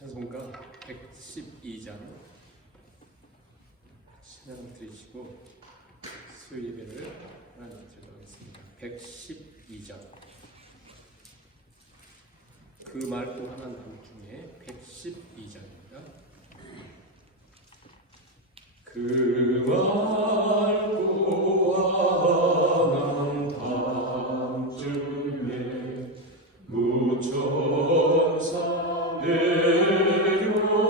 찬송가 112장 신앙 드리시고 수요 예배를 하나님 드리도록 하겠습니다. 112장 그 말도 하나님 중에 112장입니다. 그 말도 하나님 담중에 무천사 내려와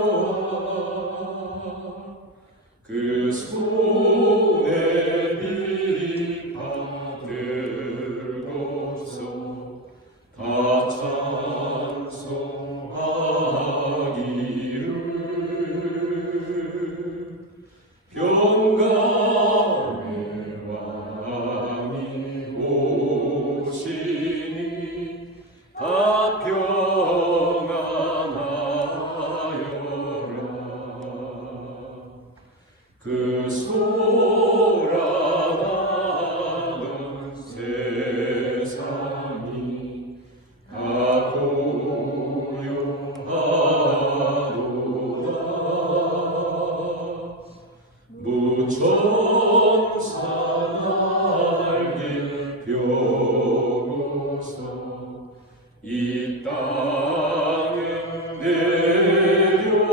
그 손에 비 받들고서 다 찬송하기를 평강의 왕이 오시니 다 평안하여라. 그 소란하던 세상이 다 고요하도다. 무천사 날개 펴고서 이 땅에 내려와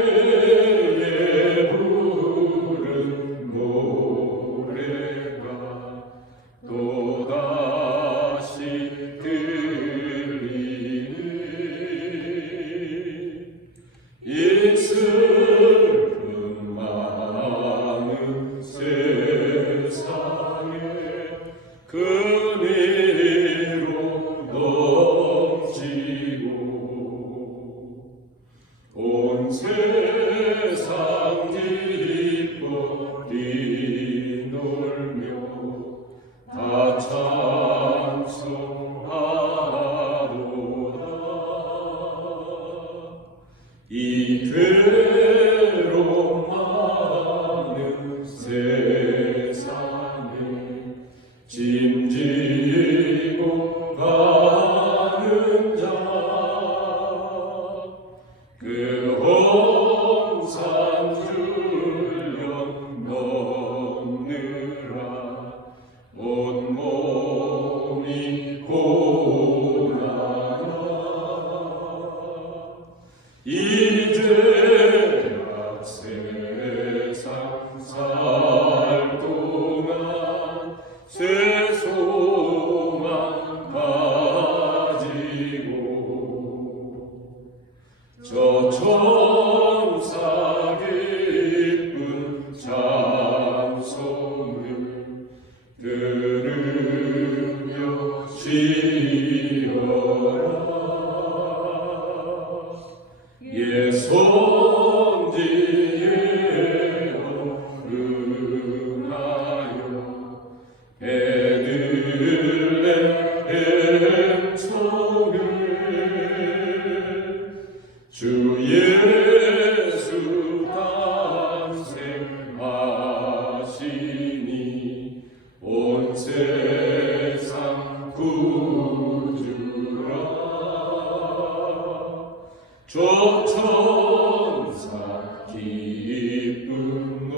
그때에 부른 노래가 또다시 들리니 이 슬픔 많은 세상에 그리로 넘치고 온 세상 기뻐 뛰놀며 다 찬송하도다. 이 괴로움 많은 세상에 짐지고 가는 자 그 홍산 줄령 넘느라 온몸이 고나나 이제야 세상 살 동안 새 소망 가지고 저 천사 기쁜 찬송을 들으며 쉬어라. 예 선지에 오르나여 베들레헴 성을 주 예수 탄생하시니 온 세상 구주라. 저 천사 기쁜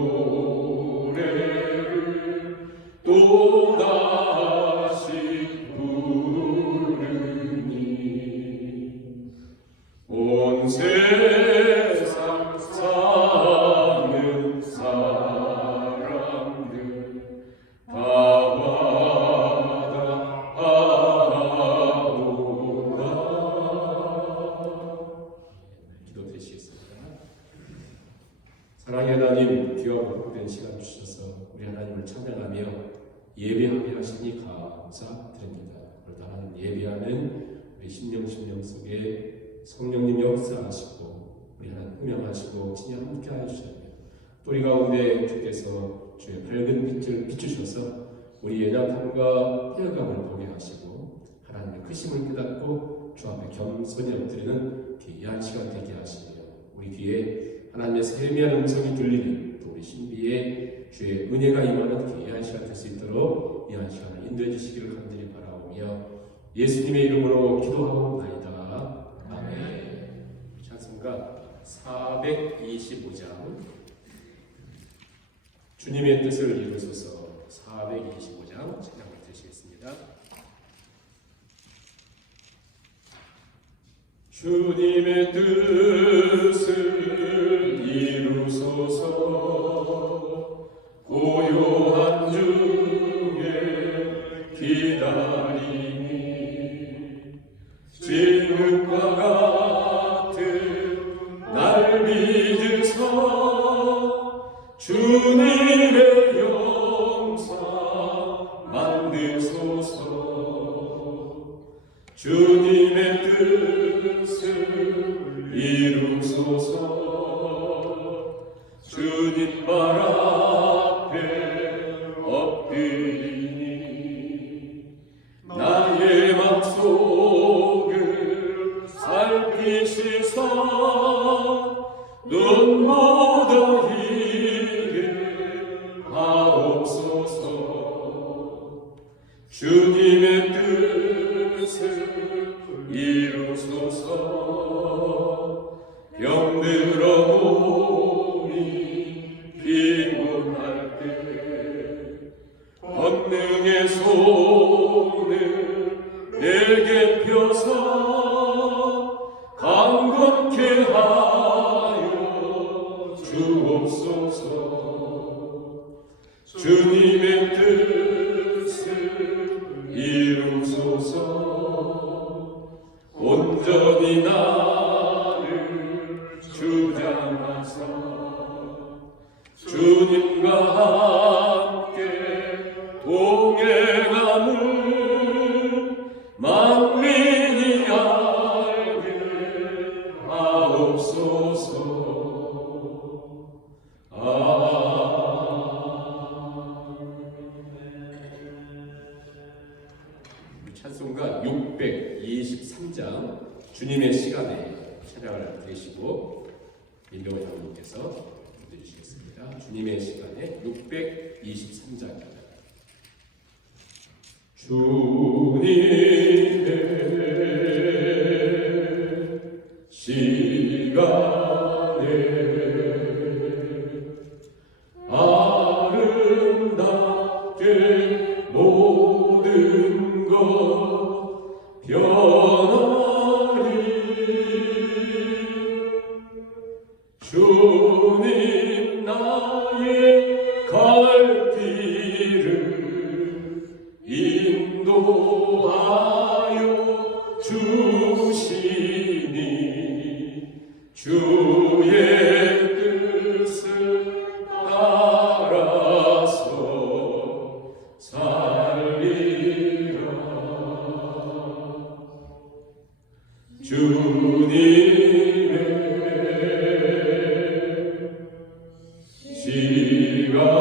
노래를 또다시 부르니 온 세상 사는 사람들 다 와닿아도다. 기도드리시겠습니다. 사랑의 하나님, 귀하고 복된 시간 주셔서 우리 하나님을 찬양하며 예배하게 하시니 감사드립니다. 오늘도 하나님 예배하는 우리 심령 속에 성령님 역사하시고 우리 하나님 음영하시고 친히 함께하여 주시며 또 우리 가운데 주께서 주의 밝은 빛을 비추셔서 우리 연약함과 헤어감을 보게 하시고 하나님의 크심을 깨닫고 주 앞에 겸손히 엎드리는 귀한 시간 되게 하시며 우리 귀에 하나님의 세미한 음성이 들리는 또 우리 신비의 주의 은혜가 임하는 귀한 시간 될 수 있도록 이한 시간을 인도해 주시기를 간절히 바라오며 예수님의 이름으로 기도하옵나이다. 아멘. 찬송가 425장 주님의 뜻을 이루소서 425장 찬양을 드리겠습니다. 주님의 뜻을 이루소서 고요한 중에 기다리니 질문과 같은 날 믿으사 주님의 영상 만드소서 주님의 뜻을 이루소서 주님 발 앞에 엎드리니 나의 맘속을 살피시사 눈보다 희게 하옵소서 주님의 뜻을 이루소서 병들어 몸이 피곤할 때 권능의 손을 내게 펴사 강건케 하여 주옵소서 주님의 뜻을 이루소서 온전히 나를 주장하사 주님과 함께 동행함을 만민이 알게 하옵소서. 찬송가 623장 주님의 시간에 찬양을 드리시고 민병호 장로님께서 드리시겠습니다. 주님의 시간에 623장입니다. 주님의 시간에 아름답게 모든 것 변하리 주님 나의 갈 길을 인도하여 주시니 주의 뜻을 따라서 살리라 주님의 시간에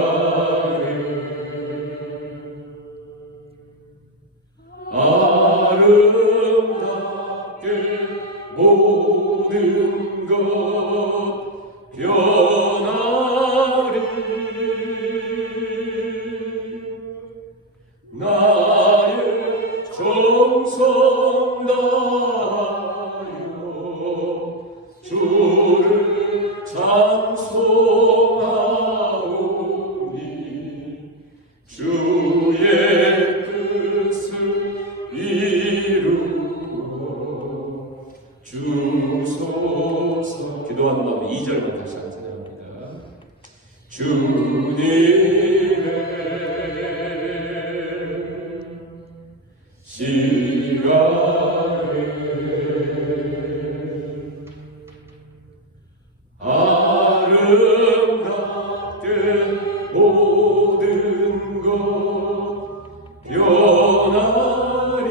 아름답게 모든 것 변하리 나의 정성 다하여 주를 찬송하오니 주의 뜻을 이루어 주소서. 기도한 다음에 2절부터 다시 찬양합니다. 주님의 시간에 아름답게 모든 것 변하리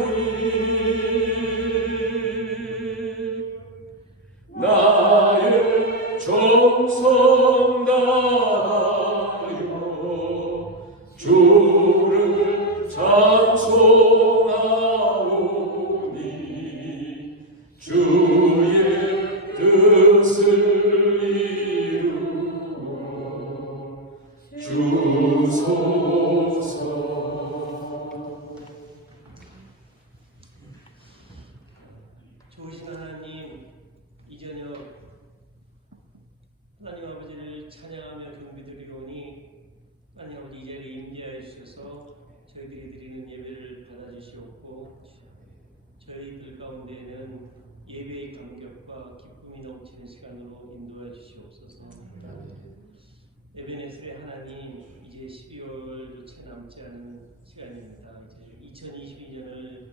나의 정성 다하여 주를 찬송하오니 주의 뜻을 이루어 주소서. 가운데에는 예배의 감격과 기쁨이 넘치는 시간으로 인도해 주시옵소서. 에베네셀의 하나님, 이제 12월도 채 남지 않은 시간입니다. 이제 2022년을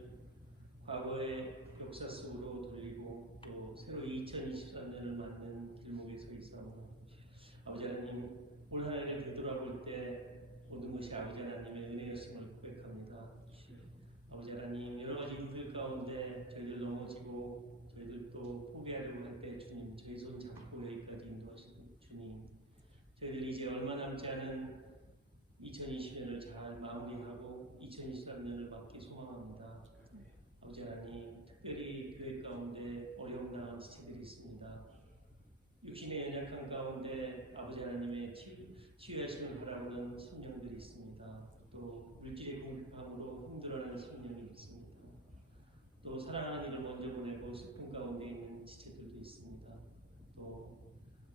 과거의 역사 속으로 돌리고 또 새로 2023년을 맞는 길목에 서 있사오니 아버지 하나님, 올 한 해를 되돌아볼 때 모든 것이 아버지 하나님의 은혜였음을 고백합니다. 아버지 하나님, 여러 가지 이들 가운데 저희들 넘어지고 저희들 또 포기하려고 할 때 주님, 저희 손 잡고 여기까지 인도하신 주님, 저희들 이제 얼마 남지 않은 2020년을 잘 마무리하고 2023년을 맞기 소망합니다. 아버지 하나님, 특별히 교회 가운데 어려움 당한 지체들이 있습니다. 육신의 연약한 가운데 아버지 하나님의 치유하심을 바라보는 심령들이 있습니다. 또 물질의 궁핍함으로 힘들어하는 심령이 있습니다. 또 사랑하는 이를 먼저 보내고 슬픔 가운데 있는 지체들도 있습니다. 또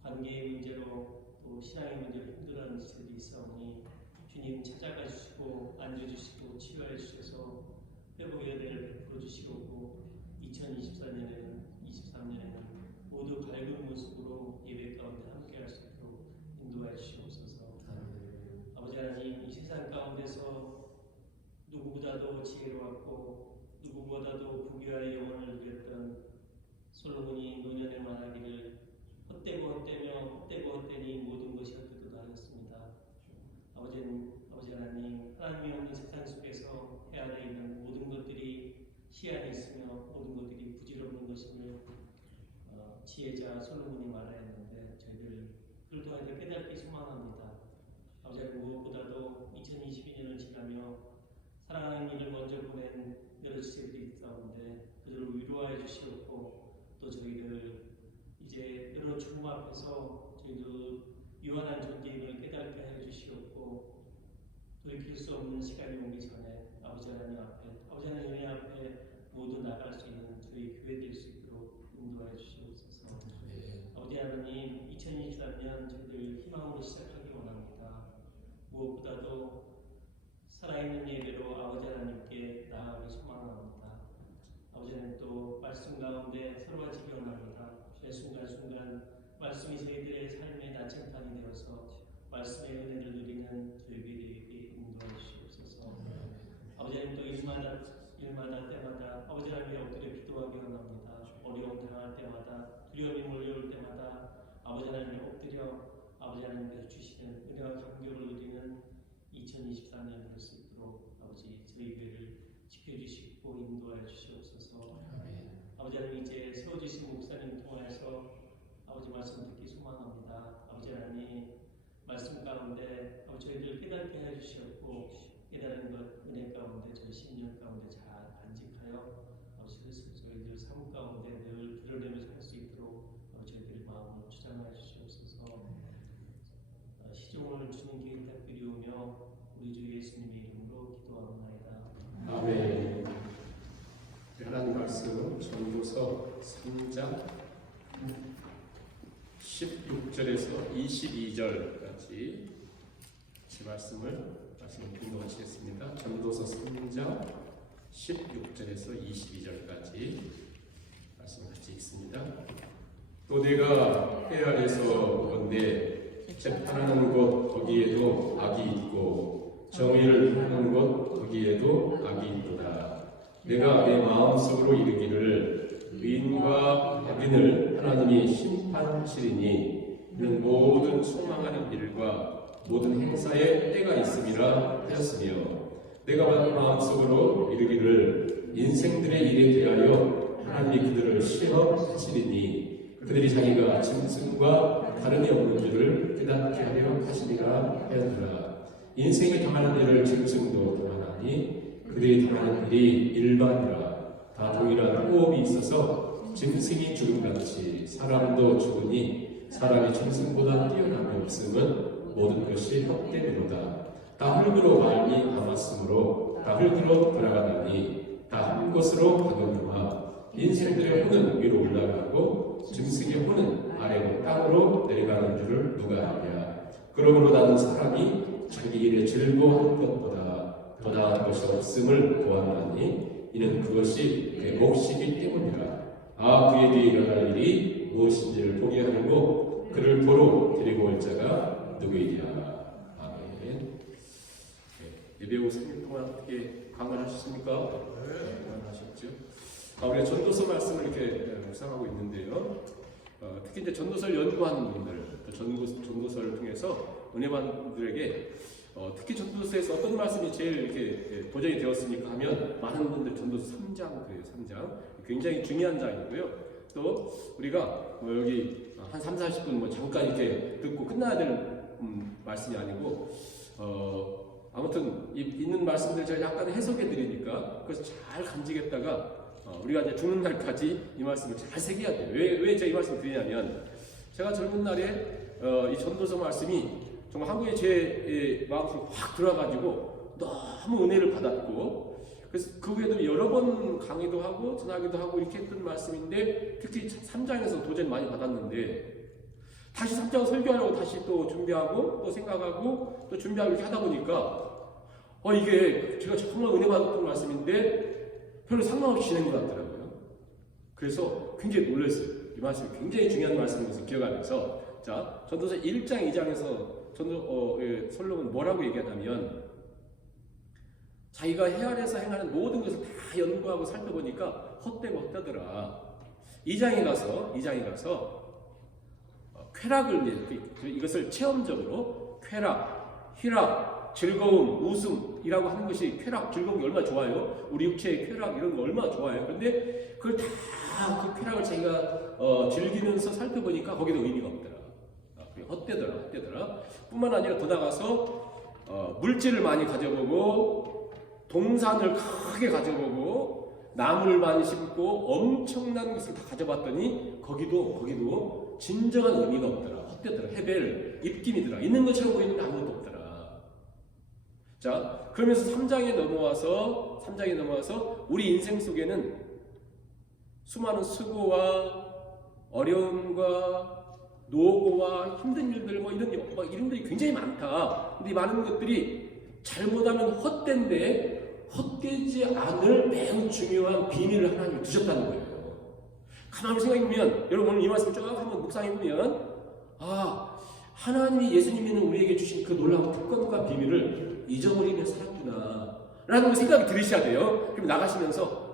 관계의 문제로 또 신앙의 문제로 힘들어하는 지체들이 있사오니 주님 찾아가 주시고 앉아주시고 치유해 주셔서 회복의 은혜를 베풀어 주시고 2024년에는 23년에는 모두 밝은 모습으로 예배 가운데 함께할 수 있도록 인도해 주시옵소서. 아버지 하나님, 이 세상 가운데서 누구보다도 지혜로웠고 누구보다도 부귀한 영혼을 누렸던 솔로몬이 노년에 말하기를 헛되고 헛되며 헛되고 헛되니 모든 것이 헛되도다 하였습니다. 아버지 하나님, 하나님이 없는 세상 속에서 해안에 있는 모든 것들이 시안에 있으며 모든 것들이 부질없는 것임을 지혜자 솔로몬이 말하였는데 저희들 그를 통해서 깨닫기 소망합니다. 아버지 하나님, 무엇보다도 2022년을 지나며 사랑하는 이를 먼저 보낸 여러 지체들이 있다는데 그들을 위로하여 주시옵고 또 저희들 이제 여러 죽음 앞에서 저희도 유한한 존재임을 깨닫게 하여 주시옵고 돌이킬 수 없는 시간이 오기 전에 아버지 하나님 앞에, 아버지 하나님 은혜 앞에 모두 나갈 수 있는 저희 교회 될 수 있도록 인도하여 주시옵소서. 아버지 하나님, 2023년 저희들 희망으로 시작하기 원합니다. 무엇보다도 살아있는 예배로 아버지 하나님께 나아가기 소망합니다. 아버지 하나님, 또 말씀 가운데 서로가 지경합니다. 매 순간순간 말씀이 저희들의 삶의 나침판이 되어서 말씀의 은혜를 누리는 저희들에게 인도해 주시옵소서. 아버지 하나님, 또 일마다 때마다 아버지 하나님께 엎드려 기도하기 원합니다. 어려움 당할 때마다, 두려움이 몰려올 때마다 아버지 하나님께 엎드려 아버지 하나님께서 주시는 은혜와 감격을 누리는 2024년 될 수 있도록 아버지 저희 교회를 지켜주시고 인도하여 주시옵소서. 아버지 하나님, 이제 세워주신 목사님 통해서 아버지 말씀 듣기 소망합니다. 아버지 하나님, 말씀 가운데 아버지 저희들 깨닫게 해주시옵고 깨달은 것 은혜 가운데 저희 심령 가운데 잘 간직하여 아버지 저희들 삶 가운데 늘 드러내며 살 수 있도록 저희들의 마음을 주장하여 주시옵소서. 시종을 주님께 부탁드리오며 우리 주 예수님의 이름으로 기도하옵나이다. 아멘. 하나님 말씀 전도서 3장 16절에서 22절까지 제 말씀을 공동하시겠습니다. 전도서 3장 16절에서 22절까지 말씀 같이 읽습니다. 또 내가 해 아래서 본데 재판하는 곳 거기에도 악이 있고 정의를 하는 곳 거기에도 악이 있도다. 내가 내 마음속으로 이르기를 의인과 악인을 하나님이 심판하시리니 이는 모든 소망하는 일과 모든 행사에 때가 있음이라 하였으며 내가 마음속으로 이르기를 인생들의 일에 대하여 하나님이 그들을 시험하시리니 그들이 자기가 짐승과 다름이 없는 줄을 깨닫게 하려 하시니라 하였더라. 인생이 당하는 일을 짐승도 당하나니 그들이 당하는 일이 일반이라. 다 동일한 호흡이 있어서 짐승이 죽음같이 사람도 죽으니 사람이 짐승보다 뛰어남이 없음은 모든 것이 헛되므로다. 다 흙으로 말미 남았으므로 다 흙으로 돌아가나니 다 한 곳으로 가거니와 인생들의 혼은 위로 올라가고 짐승의 혼은 아래로 땅으로 내려가는 줄을 누가 아냐. 그러므로 나는 사람이 자기 일에 즐거워하는 것보다 더 나은 것이 없음을 보았나니 이는 그것이 그의 몫이기 때문이라. 그에 대해 일어날 일이 무엇인지를 보게 하려고 그를 보러 데리고 올 자가 누구이랴. 아멘. 예배후 3일 동안 어떻게 강건하셨습니까? 네, 강건하셨죠. 우리가 전도서 말씀을 이렇게 묵상하고 있는데요. 특히 이제 전도서를 연구하는 분들, 또 전도서를 통해서 은혜받들에게 특히 전도서에서 어떤 말씀이 제일 이렇게 보정이 되었습니까 하면 많은 분들 전도서 3장 그래요. 3장 굉장히 중요한 장이고요. 또 우리가 여기 한 3, 40분 잠깐 이렇게 듣고 끝나야 되는 말씀이 아니고 아무튼 있는 말씀들 제가 약간 해석해 드리니까 그래서 잘 간직했다가 우리가 이제 죽는 날까지 이 말씀을 잘 새겨야 돼요. 왜 제가 이 말씀을 드리냐면 제가 젊은 날에 이 전도서 말씀이 정말 한국에 제 마음속에 확 들어와가지고 너무 은혜를 받았고 그래서 그 후에도 여러 번 강의도 하고 전하기도 하고 이렇게 했던 말씀인데 특히 3장에서 도전을 많이 받았는데 다시 3장 설교하려고 다시 또 준비하고 또 생각하고 또 준비하고 이렇게 하다 보니까 이게 제가 정말 은혜 받았던 말씀인데 별로 상관없이 지낸 것 같더라고요. 그래서 굉장히 놀랐어요. 이 말씀이 굉장히 중요한 말씀인 것을 기억하면서 자, 전도서 1장, 2장에서 솔로몬은 뭐라고 얘기하냐면 자기가 해 아래에서 행하는 모든 것을 다 연구하고 살펴보니까 헛되고 헛되더라. 2장에 가서 쾌락을 이것을 체험적으로 쾌락, 희락, 즐거움, 웃음이라고 하는 것이 쾌락, 즐거움이 얼마나 좋아요. 우리 육체의 쾌락 이런 거 얼마나 좋아요. 그런데 그걸 다 그 쾌락을 자기가 즐기면서 살펴보니까 거기도 의미가 없더라. 헛되더라. 뿐만 아니라 더 나가서 물질을 많이 가져보고 동산을 크게 가져보고 나무를 많이 심고 엄청난 것을 다 가져봤더니 거기도 진정한 의미가 없더라. 헛되더라. 헤벨, 입김이더라. 있는 것처럼 보이는데 아무것도 없더라. 자, 그러면서 3장에 넘어와서 우리 인생 속에는 수많은 수고와 어려움과 노고와 힘든 일들 이런 일들이 굉장히 많다. 근데 이 많은 것들이 잘못하면 헛된데 헛되지 않을 매우 중요한 비밀을 하나님이 두셨다는 거예요. 가만히 생각해보면 여러분 오늘 이 말씀 쫙 한번 묵상해보면 하나님이 예수님이 우리에게 주신 그 놀라운 특권과 비밀을 잊어버리며 살았구나 라는 생각이 들으셔야 돼요. 그럼 나가시면서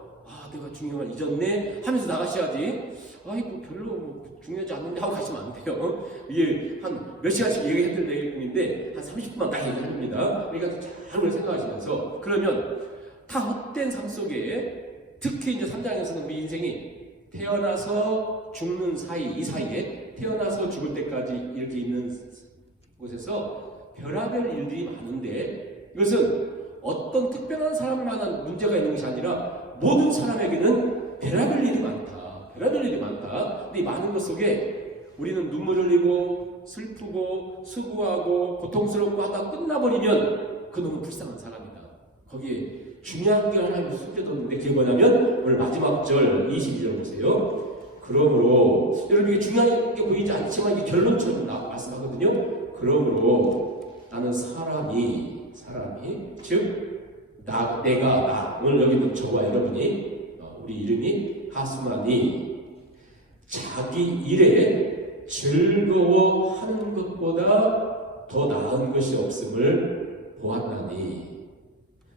내가 중요한 걸 잊었네 하면서 나가셔야지 이거 별로 중요하지 않는데 하고 가시면 안 돼요. 이게 한 몇 시간씩 얘기했던 내용인데 한 30분만 딱 얘기합니다. 그러니까 잘 생각하시면서 그러면 다 헛된 삶 속에 특히 이제 3장에서는 우리 인생이 태어나서 죽는 이 사이에 태어나서 죽을 때까지 이렇게 있는 곳에서 별하별 일들이 많은데 이것은 어떤 특별한 사람만한 문제가 있는 것이 아니라 모든 사람에게는 별하별 일이 많다. 근데 이 많은 것 속에 우리는 눈물 흘리고 슬프고 수고하고 고통스럽고 하다 끝나버리면 그 너무 불쌍한 사람이다. 거기에 중요한 게 하나 숨겨뒀는데 그게 뭐냐면 오늘 마지막 절 22절 보세요. 그러므로 여러분 이게 중요한 게 보이지 않지만 이게 결론처럼 말씀하거든요. 그러므로 나는 사람이 즉 내가 오늘 여기 저와 여러분이 우리 이름이 하수만이 자기 일에 즐거워하는 것보다 더 나은 것이 없음을 보았나니.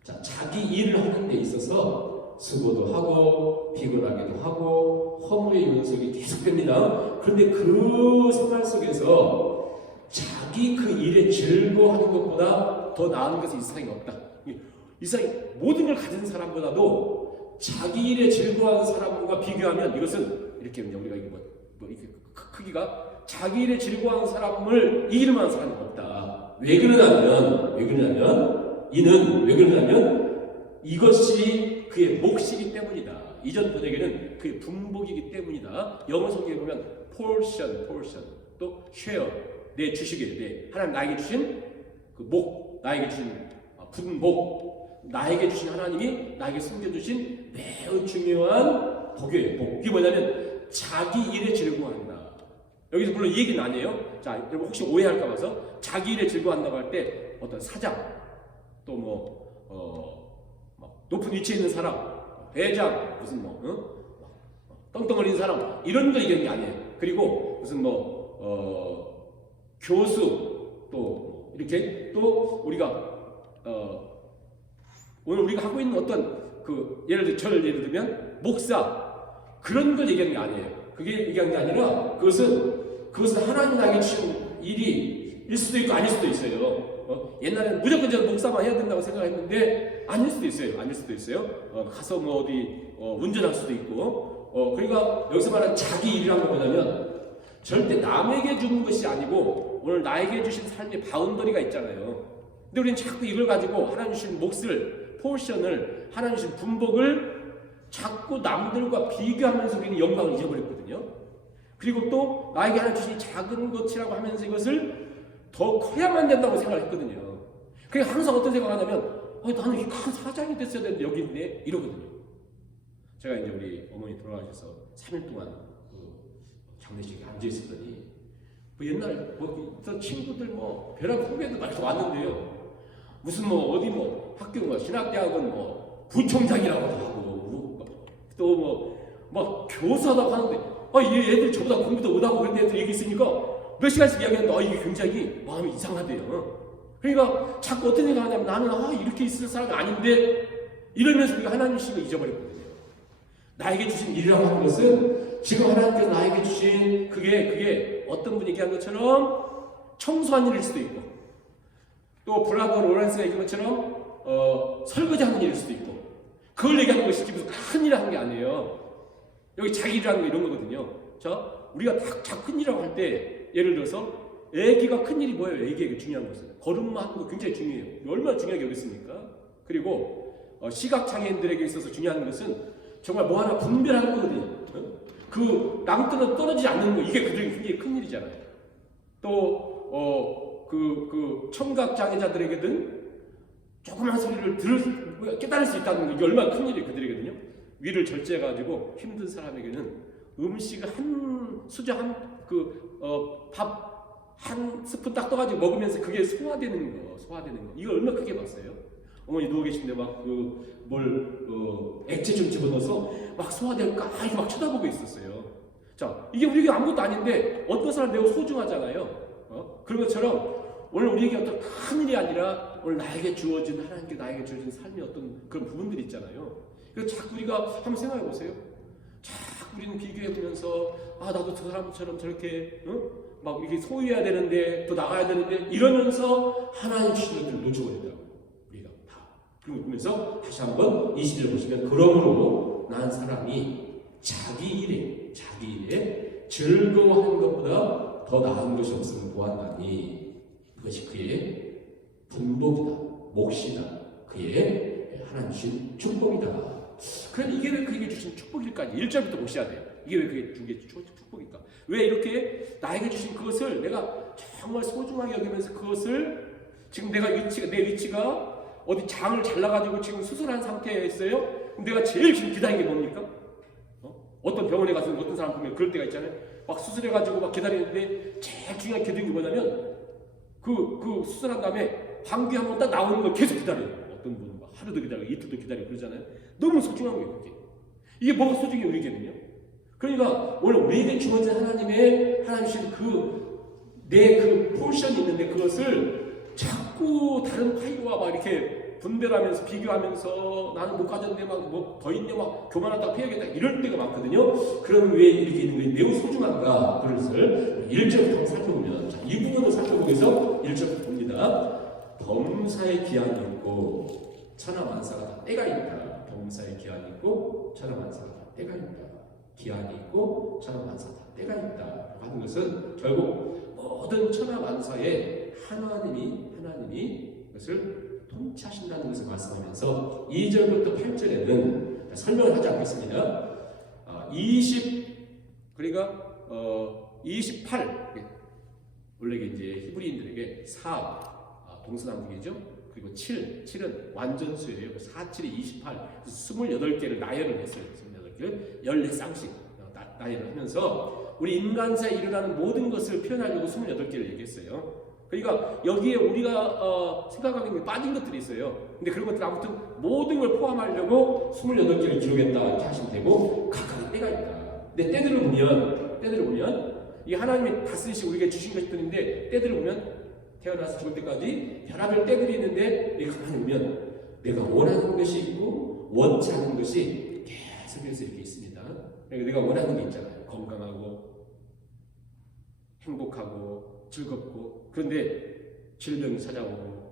자, 자기 일을 하는 데 있어서 수고도 하고 피곤하기도 하고 허물의 연속이 계속됩니다. 그런데 그 생활 속에서 자기 그 일에 즐거워하는 것보다 더 나은 것이 이 세상에 없다. 이 세상에 모든 걸 가진 사람보다도 자기 일에 즐거워하는 사람과 비교하면 이것은 이렇게 우리가 이게 이렇게 크기가 자기 일에 즐거워하는 사람을 이길 만한 사람이 없다. 왜 그러냐면 이것이 그의 몫이기 때문이다. 이전 번역에는 그의 분복이기 때문이다. 영어 성경에 보면 portion 또 share 내 주식이에요. 하나님 나에게 주신 그 목, 나에게 주신 분복, 나에게 주신 하나님이 나에게 숨겨주신 매우 중요한 복이에요. 복. 그게 뭐냐면 자기 일에 즐거워한다. 여기서 물론 이 얘기는 아니에요. 자, 여러분 혹시 오해할까 봐서 자기 일에 즐거워한다고 할 때 어떤 사장 또 높은 위치에 있는 사람 회장, 무슨 떵떵거리는 사람 이런 거 얘기하는 게 아니에요. 그리고 무슨 교수 또 이렇게 또 우리가 오늘 우리가 하고 있는 어떤 그 예를 들면 목사 그런 걸 얘기하는 게 아니에요. 그게 얘기하는 게 아니라 그것은 하나님 나에게 주신 일일 수도 있고 아닐 수도 있어요. 옛날에는 무조건 저 목사만 해야 된다고 생각했는데 아닐 수도 있어요. 가서 어디 운전할 수도 있고. 그러니까 여기서 말하는 자기 일이라는 건 뭐냐면 절대 남에게 주는 것이 아니고 오늘 나에게 주신 삶의 바운더리가 있잖아요. 근데 우리는 자꾸 이걸 가지고 하나님 주신 몫을, 포션을, 하나님 주신 분복을 자꾸 남들과 비교하면서 우리는 영광을 잊어버렸거든요. 그리고 또 나에게 하나님 주신 작은 것이라고 하면서 이것을 더 커야만 된다고 생각을 했거든요. 그러니까 항상 어떤 생각을 하냐면 나는 이 큰 사장이 됐어야 되는데 여기 있네 이러거든요. 제가 이제 우리 어머니 돌아가셔서 3일 동안 장례식에 앉아 있었더니 옛날 있던 친구들 벼랑 후배들 많이 왔는데요. 무슨 어디 학교 신학대학원 부총장이라고 하고 또 교사라고 하는데 얘들 저보다 공부도 못하고 그런 애들 얘기 있으니까 몇 시간씩 이야기하는데 이게 굉장히 마음이 이상하대요. 그러니까 자꾸 어떤 생각을 하냐면 나는 이렇게 있을 사람이 아닌데 이러면서 우리가 하나님을 잊어버렸거든요. 나에게 주신 일이라고 하는 것은 지금 하나님께서 나에게 주신 그게 어떤 분이 얘기한 것처럼 청소한 일일 수도 있고 또 브라더 로렌스가 얘기한 것처럼 설거지하는 일일 수도 있고 그걸 얘기하는 것이지 무슨 큰 일을 하는 게 아니에요. 여기 자기 일이라는 거 이런 거거든요. 우리가 딱 큰 일이라고 할 때 예를 들어서 애기가 큰 일이 뭐예요? 애기에게 중요한 것은 걸음마 하는 거 굉장히 중요해요. 얼마나 중요하게 여겼습니까? 그리고 시각장애인들에게 있어서 중요한 것은 정말 하나 분별하는 거거든요. 그 남들은 떨어지지 않는 거 이게 그들에게 굉장히 큰 일이잖아요. 또 청각장애자들에게는 조그만 소리를 깨달을 수 있다는 거 이게 얼마나 큰 일이 그들에게는요. 위를 절제해가지고 힘든 사람에게는 음식을 한 수저 밥 한 스푼 딱 떠가지고 먹으면서 그게 소화되는 거 이거 얼마나 크게 봤어요. 어머니 누워 계신데 액체 좀 집어넣어서 소화될까 이렇게 쳐다보고 있었어요. 이게 우리에게 아무것도 아닌데 어떤 사람 매우 소중하잖아요. 그런 것처럼 오늘 우리에게 어떤 큰 일이 아니라 오늘 나에게 주어진 하나님께 나에게 주어진 삶의 어떤 그런 부분들이 있잖아요. 그래서 자꾸 우리가 한번 생각해 보세요. 자꾸 우리는 비교해 보면서 나도 저 사람처럼 저렇게 이게 소유해야 되는데 또 나가야 되는데 이러면서 하나님 주신 것들을 놓쳐버린다고 우리가 다. 그리고 보면서 다시 한번 20절 보시면 그러므로 난 사람이 자기 일에 즐거워하는 것보다 더 나은 것이 없음을 보았나니 이것이 그의 분복이다, 몫이다, 그의 하나님 주신 축복이다. 그럼 이게 왜 그에게 주신 축복일까? 1절부터 보셔야 돼요. 이게 왜 그게 주신 축복일까? 왜 이렇게 나에게 주신 그것을 내가 정말 소중하게 여기면서 그것을 지금 내 위치가 어디 장을 잘라가지고 지금 수술한 상태에 있어요? 그럼 내가 제일 지금 기다리는 게 뭡니까? 어떤 병원에 가서 어떤 사람 보면 그럴 때가 있잖아요. 수술해가지고 기다리는데 제일 중요한 기다리는 게 뭐냐면 그 수술한 다음에 방귀 한번 딱 나오는 걸 계속 기다려요. 어떤 분은 하루도 기다리고 이틀도 기다리고 그러잖아요. 너무 소중한 거예요. 그게. 이게 뭐가 소중해 우리에게는요? 그러니까 오늘 우리에게 주어진 하나님 주신 내 포션이 있는데 그것을 자꾸 다른 파이와 이렇게 분별하면서 비교하면서 나는 못 가졌는데 더 있네 교만하다고 피하겠다 이럴 때가 많거든요. 그럼 왜 이렇게 있는 게 매우 소중한가? 그것을 1절부터 살펴보면 이 부분을 살펴보기 위해서 1절부터 봅니다. 범사의 기한이 있고 천하만사가 다 때가 있다. 범사의 기한이 있고 천하만사가 다 때가 있다. 기한이 있고 천하만사가 다 때가 있다 하는 것은 결국 모든 천하만사에 하나님이 그것을 통치하신다는 것을 말씀하면서 2절부터 8절에는 설명을 하지 않겠습니다. 28 원래 이제 히브리인들에게 4 동서남북이죠. 그리고 7은 완전수예요. 4, 7이 28 28개를 나열을 했어요. 28개를 14쌍씩 나열을 하면서 우리 인간사에 일어나는 모든 것을 표현하려고 28개를 얘기했어요. 그러니까 여기에 우리가 생각하는 게 빠진 것들이 있어요. 근데 그런 것들 아무튼 모든 걸 포함하려고 28개를 기록했다 이렇게 하시면 되고, 각각의 때가 있다. 근데 때들을 보면 이 하나님이 다스리시고 우리에게 주신 것들인데, 때들을 보면 태어나서 죽을 때까지 별하별 때들이 있는데, 이 가만히 보면 내가 원하는 것이 있고 원치 않는 것이 계속해서 이렇게 있습니다. 그러니까 내가 원하는 게 있잖아요. 건강하고 행복하고 즐겁고, 그런데 질병이 찾아오고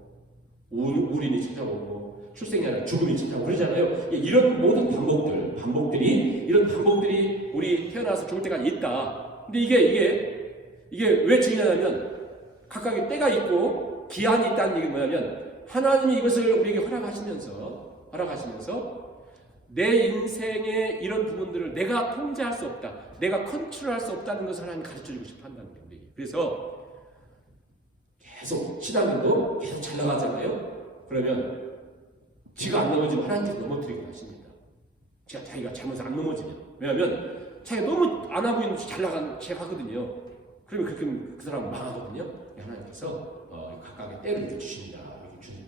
우울이 찾아오고 출생이 아니라 죽음이 찾아오고 그러잖아요. 이런 모든 반복들이 우리 태어나서 죽을 때까지 있다. 근데 이게 왜 중요하냐면, 각각의 때가 있고 기한이 있다는 얘기는 뭐냐면, 하나님이 이것을 우리에게 허락하시면서 내 인생의 이런 부분들을 내가 통제할 수 없다, 내가 컨트롤할 수 없다는 것을 하나님이 가르쳐주고 싶어 한다는 거예요. 그래서 계속 신앙도 계속 잘 나가잖아요. 그러면 지가 안 넘어지면 하나님께서 넘어뜨리게 하십니다. 자기가 잘못해서 안 넘어지면. 왜냐하면 자기가 너무 안 하고 있는 잘 나간 책 하거든요. 그러면 그 사람은 망하거든요. 하나님께서 각각의 때를 이렇게 주십니다.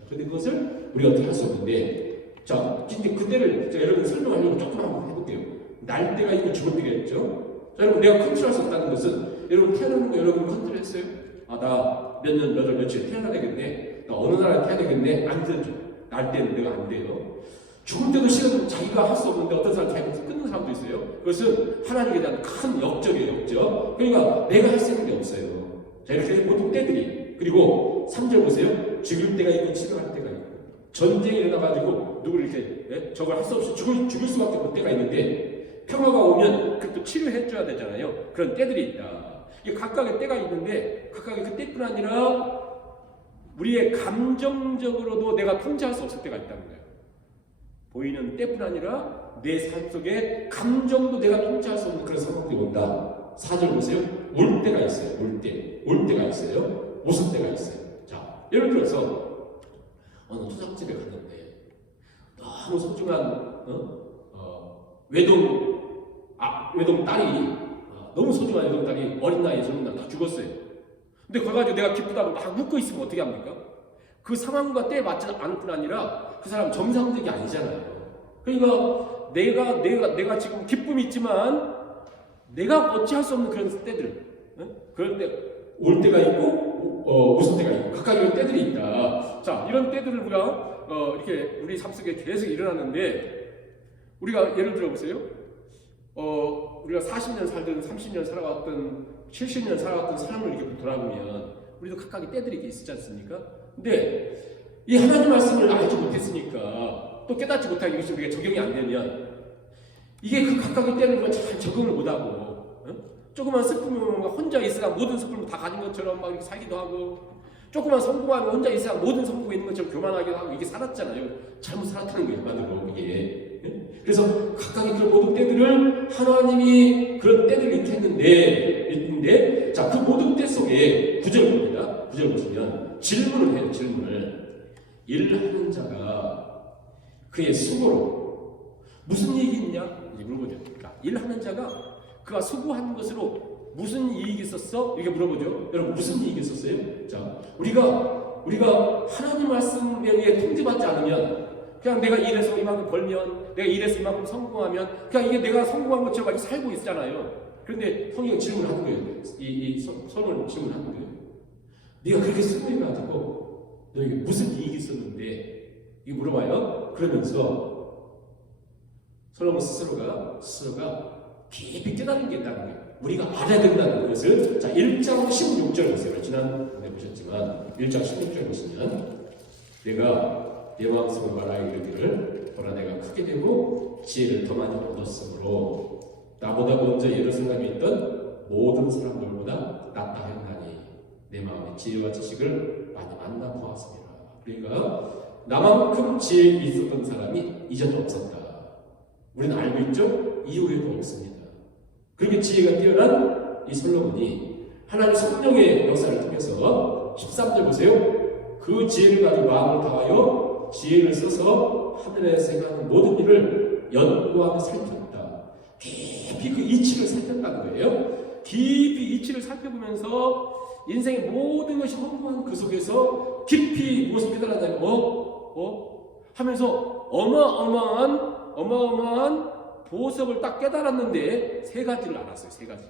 그런데 그것을 우리가 어떻게 할 수 없는데, 자, 이제 그 때를 여러분 설명하려고 조금 한번 해볼게요. 날 때가 있고 죽을 때가 있죠. 자, 여러분, 내가 컨트롤할 수 없다는 것은, 여러분 태어나는 거 여러분 컨트롤했어요? 나 몇 년, 몇 월, 며칠 태어나야 되겠네. 나 어느 나라에 태어나야 되겠네. 안 되죠. 날 때는 내가 안 돼요. 죽을 때도 시간 자기가 할 수 없는데 어떤 사람 자기가 끊는 사람도 있어요. 그것은 하나님에 대한 큰 역적이에요, 역적. 그러니까 내가 할 수 있는 게 없어요. 자, 이렇게 해서 모든 때들이. 그리고 3절 보세요. 죽을 때가 있고 치료할 때가 있고, 전쟁이 일어나가지고 누구를 이렇게 저걸 할 수 없이 죽을 수밖에 없는 때가 있는데, 평화가 오면 그것도 치료해줘야 되잖아요. 그런 때들이 있다. 이게 각각의 때가 있는데, 각각의 그 때뿐 아니라 우리의 감정적으로도 내가 통제할 수 없을 때가 있다는 거예요. 보이는 때뿐 아니라 내 삶 속에 감정도 내가 통제할 수 없는 그런 상황들이 온다. 4절 보세요. 올 때가 있어요. 올 때가 있어요. 무슨 때가 있어요. 자, 예를 들어서 어느 토장집에 갔는데 너무 소중한 외동 딸이 너무 소중한 외동 딸이 어린 나이에 젊은 날 다 죽었어요. 근데 그걸 가지고 내가 기쁘다고 막 웃고 있으면 어떻게 합니까? 그 상황과 때에 맞지 않을 뿐 아니라 그 사람 정상적이 아니잖아요. 그러니까 내가 지금 기쁨이 있지만 내가 어찌할 수 없는 그런 때들, 그럴 때 올 때가 있고 웃을 때가 있고 각각 이런 때들이 있다. 자, 이런 때들을 우리가 이렇게 우리 삶 속에 계속 일어나는데, 우리가 예를 들어 보세요. 우리가 40년 살든 30년 살아왔던 70년 살아왔던 사람을 이렇게 돌아보면 우리도 각각의 때들이 이렇게 있지 않습니까? 근데 이 하나님 말씀을 알지 못했으니까, 또 깨닫지 못하고 이것이 우리가 적용이 안 되면, 이게 그 각각의 때를 우리가 잘 적응을 못하고, 조그만 슬픔이면 혼자 있으라 모든 슬픔을 다 가진 것처럼 막 이렇게 살기도 하고, 조그만 성공하면 혼자 있으라 모든 성공이 있는 것처럼 교만하기도 하고, 이게 살았잖아요. 잘못 살았다는 거예요, 한마디로 이게. 그래서 각각의 그런 모든 때들을 하나님이 그런 때들을 이렇게 있는데, 자, 그 모든 때 속에 9절 봅니다. 9절 보시면 질문을 해요. 질문을. 일하는 자가 그의 수고로 무슨 이익이 있냐? 이제 물어보죠. 일하는 자가 그가 수고한 것으로 무슨 이익이 있었어? 이렇게 물어보죠. 여러분, 무슨 이익이 있었어요? 자, 우리가 하나님 말씀에 의해 통제받지 않으면, 그냥 내가 일해서 이만큼 벌면, 내가 일해서 이만큼 성공하면, 그냥 이게 내가 성공한 것처럼 이렇게 살고 있잖아요. 그런데 성경이 질문하는 거예요. 선을 질문하는 거예요. 네가 그렇게 수고해가지고 너에게 무슨 이익이 있었는데, 이거 물어봐요. 그러면서 솔로몬 스스로가 깊이 깨달은 게 있다는 거예요. 우리가 알아야 된다는 것을. 자, 1장 16절 보세요. 지난번에 보셨지만 1장 16절 보시면, 내가 내 마음속에 말하여 이르기를 보라 내가 크게 되고 지혜를 더 많이 얻었으므로 나보다 먼저 예루살렘에 있던 모든 사람들보다 낫다 했나니 내 마음에 지혜와 지식을 많이 만나 보았습니다. 그러니까 나만큼 지혜 있었던 사람이 이전에 없었다. 우리는 알고 있죠? 이후에도 없습니다. 그렇게 지혜가 뛰어난 이 솔로몬이 하나님 성령의 역사를 통해서 13절 보세요. 그 지혜를 가지고 마음을 다하여 지혜를 써서 하늘에서 행하는 모든 일을 연구하며 살폈다. 깊이 그 이치를 살폈다는 거예요. 깊이 이치를 살펴보면서 인생의 모든 것이 허무한 그 속에서 깊이 무엇을 깨달았냐면 하면서 어마어마한 보석을 딱 깨달았는데 세 가지를 알았어요. 세 가지.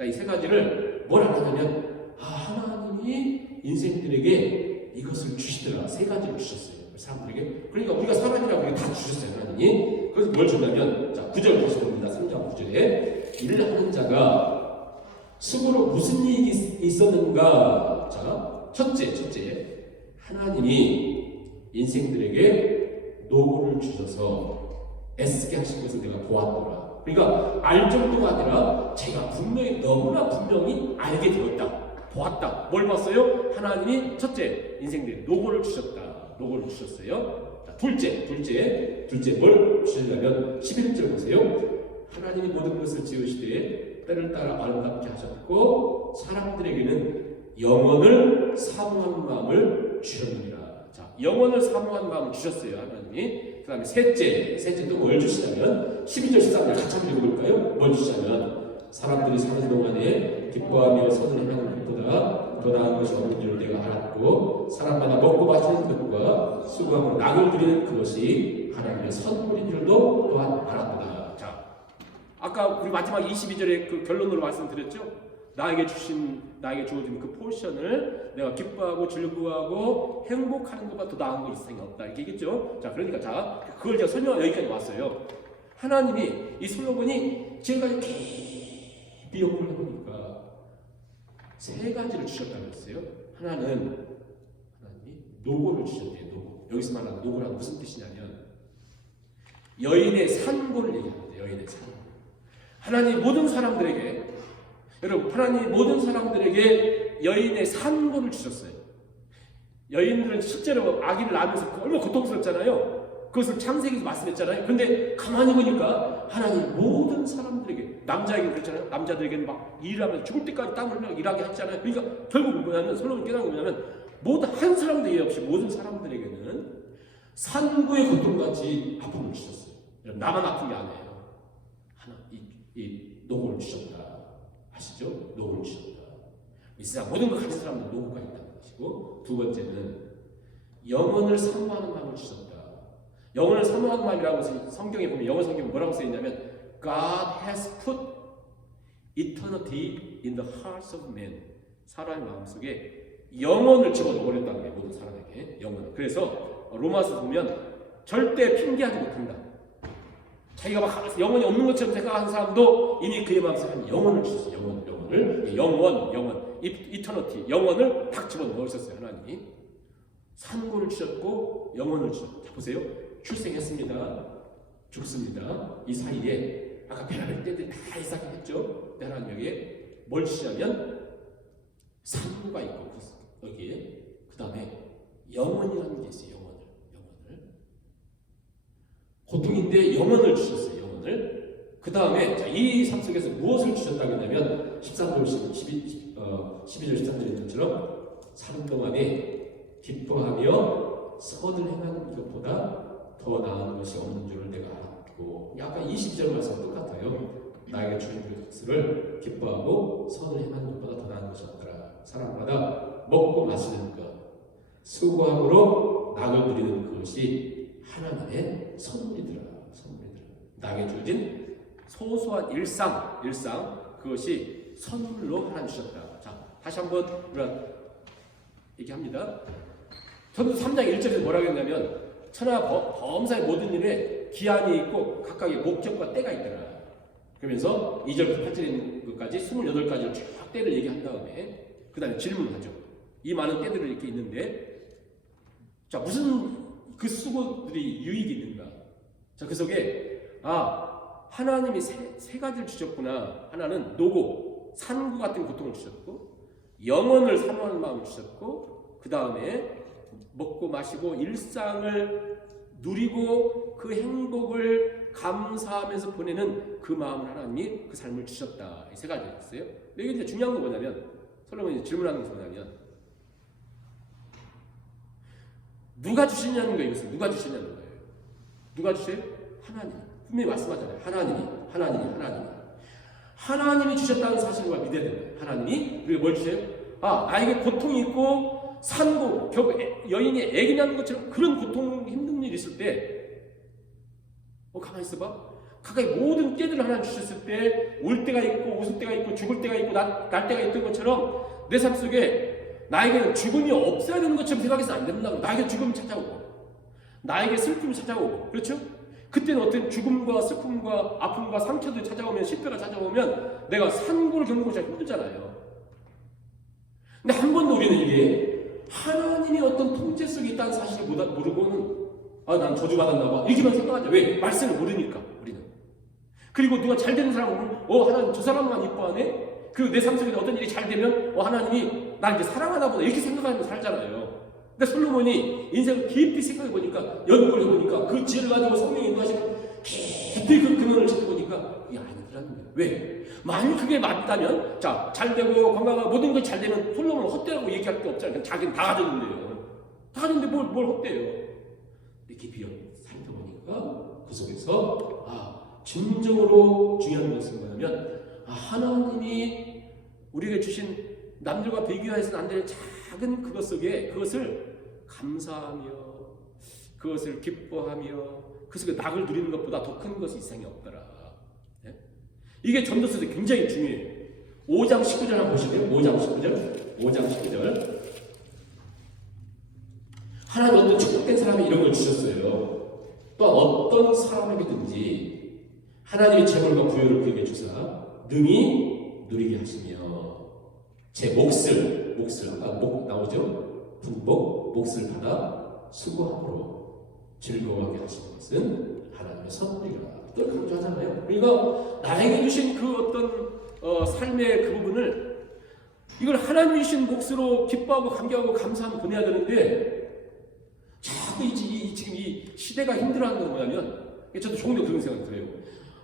이 세 가지를 뭘 알았냐면 하나님이 인생들에게 이것을 주시더라. 세 가지를 주셨어요. 사람들에게. 그러니까 우리가 사람이라고 우리가 다 주셨어요. 하나님이. 그래서 뭘 준다면 9절 다시 봅니다. 3장 9절에 일하는 자가 수고로 무슨 일이 있었는가. 자, 첫째 하나님이 인생들에게 노고를 주셔서 애쓰게 하신 것을 내가 보았더라. 그러니까 알 정도가 아니라 제가 너무나 분명히 알게 되었다. 보았다. 뭘 봤어요? 하나님이 첫째 인생들에게 노고를 주셨다. 노고를 주셨어요. 자, 둘째 뭘 주시려면 11절 보세요. 하나님이 모든 것을 지으시되 때를 따라 아름답게 하셨고 사람들에게는 영원을 사모하는 마음을 주셨느니라. 자, 영원을 사모하는 마음을 주셨어요. 하나님이. 그 다음에 셋째 또 뭘 주시냐면 12절 13절 같이 한번 읽어볼까요? 뭘 주시냐면 사람들이 사는 동안에 기뻐하며 선을 행하는 것보다 더 나은 것이 없는 줄 내가 알았고 사람마다 먹고 마시는 것과 수고하고 낙을 드리는 그것이 하나님의 선물인 줄도 또한 알았도다. 자, 아까 우리 마지막 22절에 그 결론으로 말씀드렸죠? 나에게 주어진 그 포션을 내가 기뻐하고 즐거워하고 행복하는 것보다 더 나은 거 이 세상에 없다. 이렇게 얘기했죠? 자, 그러니까 그걸 제가 설명 여기까지 왔어요. 하나님이 이 솔로몬이 지금까지 깊이 연구를 해보니까 세 가지를 주셨다고 했어요. 하나님이 노고를 주셨대요. 노고. 여기서 말하는 노고란 무슨 뜻이냐면 여인의 산고를 얘기합니다. 여인의 산고. 하나님 모든 사람들에게 여인의 산고를 주셨어요. 여인들은 실제로 아기를 낳으면서 얼마나 고통스럽잖아요. 그것을 창세기에서 말씀했잖아요. 근데 가만히 보니까 하나님 모든 사람들에게, 남자에게 그렇잖아요. 남자들에게는 막 일하면서 죽을 때까지 땀을 흘려 일하게 했잖아요. 그러니까 결국 뭐냐면 솔로몬이 깨달은 게 뭐냐면 모든 한 사람도 예외 없이 모든 사람들에게는 산고의 고통같이 아픔을 주셨어요. 나만 아픈 게 아니에요. 이 노고를 주셨다. 아시죠? 노고를 주셨다. 이 세상 모든 걸 가진 사람들 노고가 있다는 것이고, 두 번째는 영혼을 사모하는 마음을 주셨다. 영혼을 사모하는 마음이라고 해서 성경에 보면 영어 성경에 뭐라고 쓰여있냐면 God has put eternity in the hearts of men. 사람의 마음속에 영혼을 집어넣으렸다는 게 모든 사람에게 영혼을. 그래서 로마서 보면 절대 핑계하지 못한다. 자기가 막 영혼이 없는 것처럼 생각하는 사람도 이미 그의 마음속에 영혼을 주셨어요. 영원, 이터너티, 영혼을 딱 집어넣으셨어요. 하나님이 산고를 주셨고 영혼을 주셨고. 자, 보세요. 출생했습니다. 죽습니다. 이 사이에 아까 별별 때들이 다 이상하게 했죠. 하나님에게 뭘 주시냐면 산고가 있고 여기에 그 다음에 영혼이라는 게 있어요. 영혼을 고통인데 영혼을 주셨어요. 영혼을. 그 다음에 이 삶 속에서 무엇을 주셨다고 했냐면 13절 12절 13절처럼 사는 동안에 기뻐하며 선을 행하는 것보다 더 나은 것이 없는 줄을 내가 알았고, 약간 20절 말씀 똑같아요. 나에게 주신 것을 기뻐하고 선을 행하는 것보다 더 나은 것이 없더라. 사람마다 먹고 마시는 것, 수고함으로 낙을 드리는 그것이 하나님의 선물이더라. 나에게 주어진 소소한 일상 그것이 선물로 하나님 주셨다. 자, 다시 한번 우리가 얘기합니다. 전도 3장 1절에서 뭐라고 했냐면 천하 범사의 모든 일에 기한이 있고 각각의 목적과 때가 있더라. 그러면서 2절부터 8절에 있는 것까지 28가지를 쭉 때를 얘기한 다음에 그 다음에 질문하죠. 이 많은 때들이 이렇게 있는데 자, 무슨 그 수고들이 유익이 있는가? 자, 그 속에 하나님이 세 가지를 주셨구나. 하나는 노고, 산고 같은 고통을 주셨고, 영혼을 사모하는 마음을 주셨고, 그 다음에 먹고 마시고 일상을 누리고 그 행복을 감사하면서 보내는 그 마음을 하나님이 그 삶을 주셨다. 이 세 가지였어요. 근데 이게 이제 중요한 건 뭐냐면, 솔로몬이 질문하는 것은 뭐냐면, 누가 주시냐는 거예요. 이것을 누가 주시냐는 거예요. 누가 주세요? 하나님. 분명히 말씀하잖아요. 하나님이. 하나님이 주셨다는 사실을 믿어야 돼요. 하나님이 우리가 뭘 주세요? 나에게 고통이 있고 산고 여인이 애기 낳는 것처럼 그런 고통 힘든 일이 있을 때 가만히 있어봐. 가까이 모든 때들을 하나님 주셨을 때 올 때가 있고 웃을 때가 있고 죽을 때가 있고 날 때가 있던 것처럼 내 삶 속에 나에게는 죽음이 없어야 되는 것처럼 생각해서는 안 된다고. 나에게 죽음이 찾아오고 나에게 슬픔이 찾아오고 그렇죠? 그때는 어떤 죽음과 슬픔과 아픔과 상처들이 찾아오면 실패가 찾아오면 내가 산고를 겪는 것이 힘들잖아요. 근데 한 번도 우리는 이게 하나님이 어떤 통제 속에 있다는 사실을 모르고는 난 저주받았나 봐 이렇게만 생각하죠. 왜? 말씀을 모르니까 우리는. 그리고 누가 잘 되는 사람은 하나님 저 사람만 이뻐하네? 그리고 내 삶 속에 어떤 일이 잘 되면 하나님이 날 이제 사랑하나 보다 이렇게 생각하면서 살잖아요. 근데 솔로몬이 인생을 깊이 생각해 보니까 연구를 해보니까 그 지혜를 가지고 성령이 인도하시고 깊이 그 근원을 찾아보니까 이게 아니더라는 거예요. 왜? 만약 그게 맞다면 잘 되고 건강하고 모든 것이 잘 되면 솔로몬은 헛되라고 얘기할 게 없잖아요. 자기는 다 가졌는데요. 다 가졌는데 뭘 헛되요? 근데 깊이 살펴보니까 그 속에서 진정으로 중요한 것은 뭐냐면 하나님이 우리에게 주신 남들과 비교해서는 안 되는 작은 그것 속에 그것을 감사하며 그것을 기뻐하며 그 속에 낙을 누리는 것보다 더 큰 것이 이 세상에 없더라. 네? 이게 전도서에서 굉장히 중요해요. 5장 19절 한번 보실래요? 5장 19절 하나님 어떤 축복된 사람이 이런 걸 주셨어요. 또한 어떤 사람에게든지 하나님의 재물과 부여를 그에게 주사 능히 누리게 하시며 제 몫을 아까 목 나오죠? 분복, 몫을 받아 수고함으로 즐거워하게 하시는 것은 하나님의 선물이라. 또 강조하잖아요. 그러니까 나에게 주신 그 어떤 삶의 그 부분을 이걸 하나님이 주신 몫으로 기뻐하고 감격하고 감사하며 보내야 되는데 자꾸 지금 이 시대가 힘들어하는 건 뭐냐면 저도 종종 그런 생각이 들어요.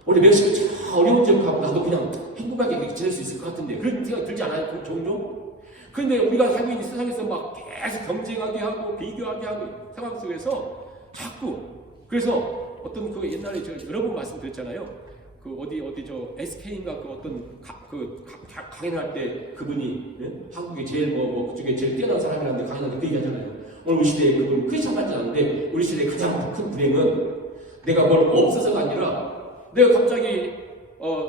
우리 멕시코 참 어려운 지역 가고 나도 그냥 행복하게 지낼 수 있을 것 같은데 그런 생각 들지 않아요? 종종? 그런데 우리가 살고 있는 세상에서 막 계속 경쟁하게 하고 비교하게 하고 상황 속에서 자꾸 그래서 어떤 그 옛날에 제가 여러 번 말씀드렸잖아요. 그 어디 저 SK인가 그 어떤 강연할 때 그분이 한국에 제일 그쪽에 제일 뛰어난 사람이라는데 강연할 때 그 얘기하잖아요. 오늘 우리 시대에 그분 크게 참았지 않은데 우리 시대의 가장 큰 불행은 내가 뭘 없어서가 아니라 내가 갑자기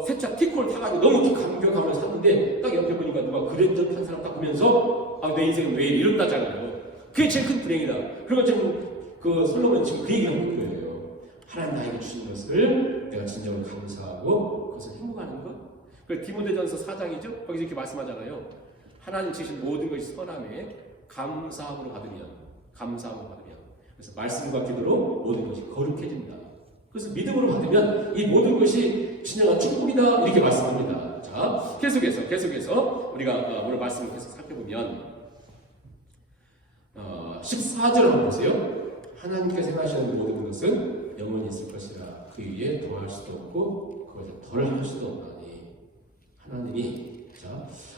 세차 티콜 타가지고 너무 감격하면서 샀는데 딱 옆에 보니까 누가 그랜저 탄 사람 딱 보면서 내 인생은 왜 이런다잖아요. 그게 제일 큰 불행이다. 그리고 지금 그 솔로몬은 지금 그 얘기하는 거예요. 하나님 나에게 주신 것을 내가 진정으로 감사하고 그것을 행복하는 것. 그 디모데전서 4장이죠. 거기서 이렇게 말씀하잖아요. 하나님 주신 모든 것이 선함에 감사함으로 받으면 그래서 말씀과 기도로 모든 것이 거룩해진다. 그래서 믿음으로 받으면 이 모든 것이 진정한 축복이다 이렇게 말씀합니다. 자, 계속해서 우리가 오늘 말씀을 계속 살펴보면 14절 한번 보세요. 하나님께서 행하시는 모든 것은 영원히 있을 것이라 그 위에 더할 수도 없고 그것을 덜할 수도 없나니 하나님이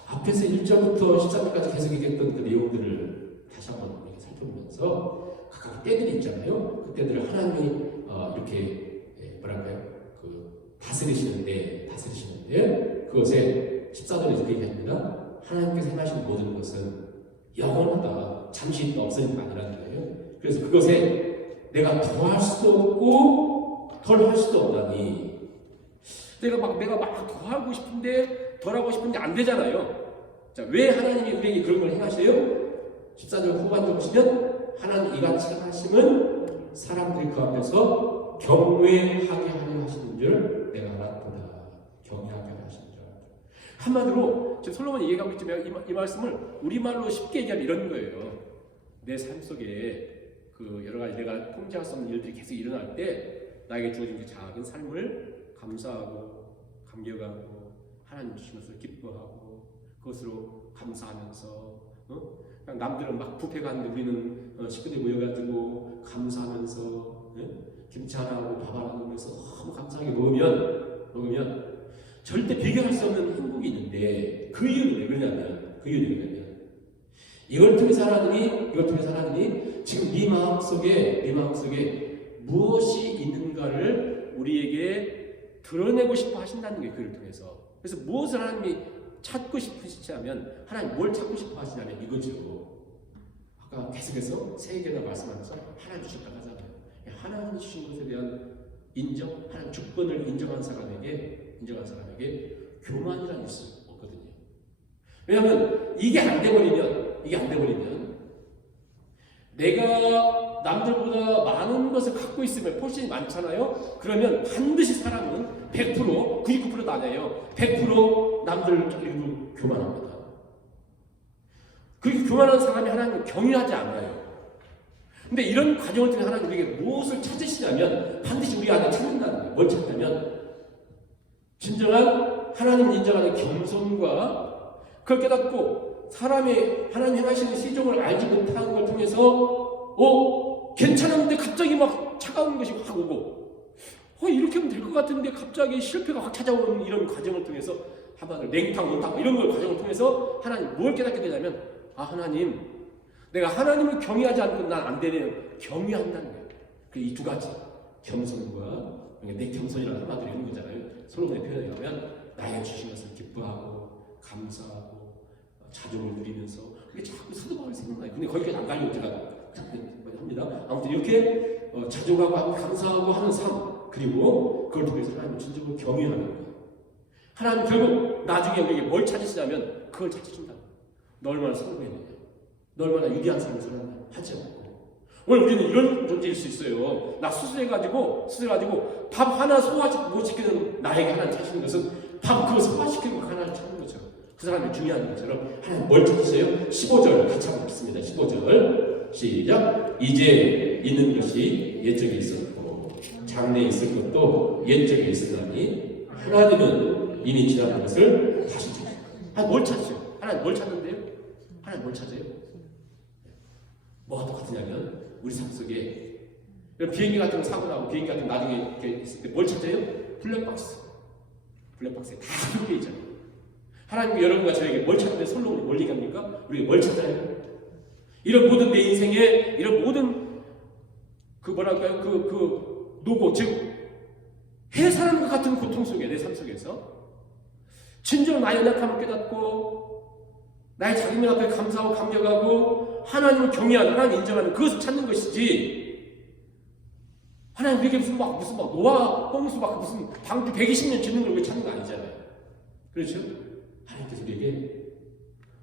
앞에서 1절부터 13절까지 계속 얘기했던 그 내용들을 다시 한번 살펴보면서 각각 때들이 있잖아요. 그 때들을 하나님이 이렇게 다스리시는데 그것에 14절에서 그 얘기합니다. 하나님께서 행하시는 모든 것은 영원하다. 잠시 있다 없어지는 게 아니라는 거예요. 그래서 그것에 내가 더할 수도 없고 덜할 수도 없나니 내가 막 더하고 싶은데 덜하고 싶은데 안 되잖아요. 자, 왜 하나님이 우리에게 그런 걸 행하세요? 14절 후반절 보시면 하나님 이같이 행하심은 사람들이 그 앞에서 경외하게 하려 하시는 줄 내가 알았구나. 경외하게 하시는 줄 알았다. 한마디로 지금 솔로몬이 얘기하고 있지만 이 말씀을 우리말로 쉽게 얘기하면 이런 거예요. 내 삶 속에 그 여러 가지 내가 통제할 수 없는 일들이 계속 일어날 때 나에게 주어진 그 작은 삶을 감사하고 감격하고 하나님 주신 것을 기뻐하고 그것으로 감사하면서 그냥 남들은 막 뷔페 가는데 우리는 식구들이 모여가지고 감사하면서 김치 하나 하고 밥 하나 먹으면서 너무 감사하게 먹으면 절대 비교할 수 없는 행복이 있는데 그 이유는 왜 그러냐면 이걸 통해서 하나님이 지금 네 마음 속에 무엇이 있는가를 우리에게 드러내고 싶어 하신다는 게 그를 통해서. 그래서 무엇을 하나님이 찾고 싶으시냐면 하나님 뭘 찾고 싶어 하시냐면 이거죠. 아까 계속해서 세 개나 말씀하면서 하나님 주셨다고 하잖아요. 하나님 주신 것에 대한 인정, 하나님 주권을 인정한 사람에게 교만이라는 일이 없거든요. 왜냐하면 이게 안 돼버리면 내가 남들보다 많은 것을 갖고 있으면 포션이 많잖아요. 그러면 반드시 사람은 100%, 99%도 아니에요. 100% 남들 일부 교만합니다. 그렇게 교만한 사람이 하나님을 경외하지 않아요. 근데 이런 과정을 통해 하나님 우리에게 무엇을 찾으시냐면 반드시 우리 안에 찾는다는 거예요. 뭘 찾냐면 진정한 하나님 인정하는 겸손과 그걸 깨닫고 사람의 하나님 행하시는 시종을 알지 못하는 걸 통해서 괜찮은데 갑자기 막 차가운 것이 확 오고 이렇게 하면 될 것 같은데 갑자기 실패가 확 찾아오는 이런 과정을 통해서 하나님 냉탕 온탕 이런 걸 과정을 통해서 하나님 뭘 깨닫게 되냐면 하나님 내가 하나님을 경외하지 않고 난 안 되네요. 경외한다는 거예요. 이 두 가지 겸손과 내 겸손이라는 한마디로 이런 거잖아요. 솔로몬의 표현에 의하면 나에게 주신 것을 기뻐하고 감사하고 자족을 누리면서 이게 자꾸 사도 바울이 생각나요. 근데 거기까지 안 가려고 제가 합니다. 아무튼 이렇게 자족하고 감사하고 하는 삶 그리고 그걸 통해서 하나님을 진정으로 경외하는 거예요. 하나님 결국 나중에 우리에게 뭘 찾으시냐면 그걸 찾으신다. 너 얼마나 성공했느냐, 너 얼마나 위대한 삶을 살았느냐 하지 않고 오늘 우리는 이런 존재일 수 있어요. 나 수술해가지고 밥 하나 소화 못 시키는 나에게 하나님 찾으시는 것은 밥 그거 소화시키는 거 하나를 찾는 거죠. 그 사람이 중요한 것처럼 하나님 뭘 찾으세요? 15절 같이 한번 읽습니다. 15절 시작. 이제 있는 것이 옛적에 있었고 장래에 있을 것도 옛적에 있었나니 하나님은 이미 지난 것을 다시 찾으시고 뭘 찾으세요? 하나님 뭘 찾는데요? 하나님 뭘 찾아요? 뭐가 똑같으냐면 우리 삶 속에 비행기 같은 거 사고 나고 비행기 같은 거 나중에 이렇게 있을 때 뭘 찾아요? 블랙박스에 다 적혀 있잖아요. 하나님이 여러분과 저에게 뭘 찾는데 솔로몬이 멀리 갑니까? 우리가 뭘 찾아요? 이런 모든 내 인생에 이런 모든 그 노고 즉 해사하는 것 같은 고통 속에 내 삶 속에서 진정 나의 연약함을 깨닫고 나의 자기면 앞에 감사하고 감격하고 하나님을 경외하는 하나님 인정하는 그것을 찾는 것이지 하나님 우리에게 무슨 노아 홍수 무슨 방주 120년 짓는 걸 찾는 거 아니잖아요. 그렇죠? 하나님께서 우리에게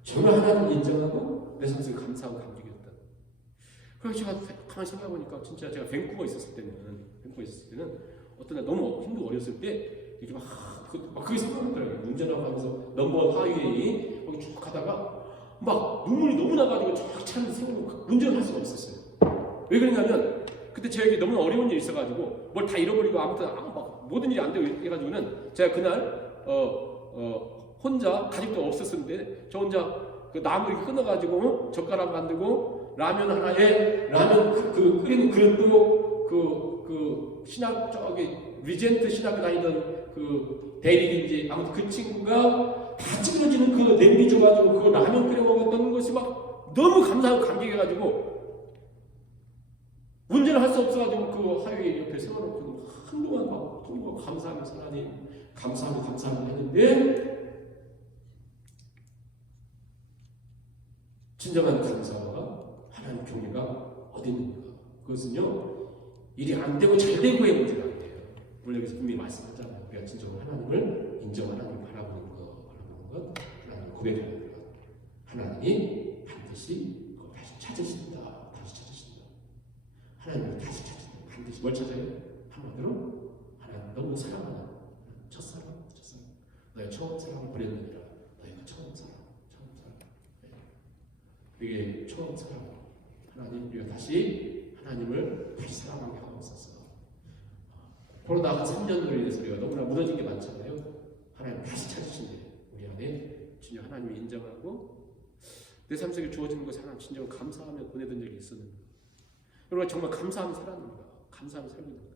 정말 하나님을 인정하고 내 삶 속에 감사하고 감격이었다. 그래서 제가 가만히 생각해보니까 진짜 제가 밴쿠버에 있었을 때는 어떤 날 너무 힘들고 어렸을 때 이렇게 그게 생각나더라고요. 운전하고 하면서 넘버원 하이웨이 거기 쭉 가다가 막 눈물이 너무 나가지고 쫙 차는 생각으로 운전을 할 수가 없었어요. 왜 그러냐면 그때 저에게 너무 어려운 일이 있어가지고 뭘 다 잃어버리고 아무튼 막 모든 일이 안 되고 해가지고는 제가 그날 혼자 가족도 없었는데 저 혼자 그 나무 이렇게 끊어가지고 젓가락 만들고 라면 하나에 끓이는 그릇도 그 신학 저기 리젠트 신학교 다니던 그 대리인지 아무튼 그 친구가 다 찌그러지는 그 냄비 줘가지고 그 라면 끓여 먹었던 것이 막 너무 감사하고 감격해가지고 운전을 할 수 없어가지고 그 하이웨이 옆에 세워놓고 한동안 막 감사하면서 하나님 감사하고 했는데 진정한 감사와 하나님 경외가 어디 있는가? 그것은요 일이 안 되고 잘 되고의 문제가 아니에요. 물론 여기서 분명히 말씀하잖아요. 우리가 진정으로 하나님을 인정하는 하나님을 바라보는 것, 하나님을 고백하는 것. 하나님이 반드시 그걸 다시 찾으신다. 하나님을 다시 찾으신다. 반드시 뭘 찾아요? 한마디로 하나님 너무 사랑하는 첫사랑. 너의 처음 사랑을 버렸느니라. 너의 그 처음 사랑. 이게 처음 사랑. 하나님 우리가 다시 하나님을 다시 사랑하게 하옵소서. 코로나 한 3년으로 인해서 우리가 너무나 무너진 게 많잖아요. 하나님 다시 찾으신데 우리 안에 진정 하나님을 인정하고 내 삶 속에 주어지는 것을 하나님 진정 감사하며 보내던 적이 있었는데 여러분 정말 감사하며 살았는가? 감사하며 살고 있는가?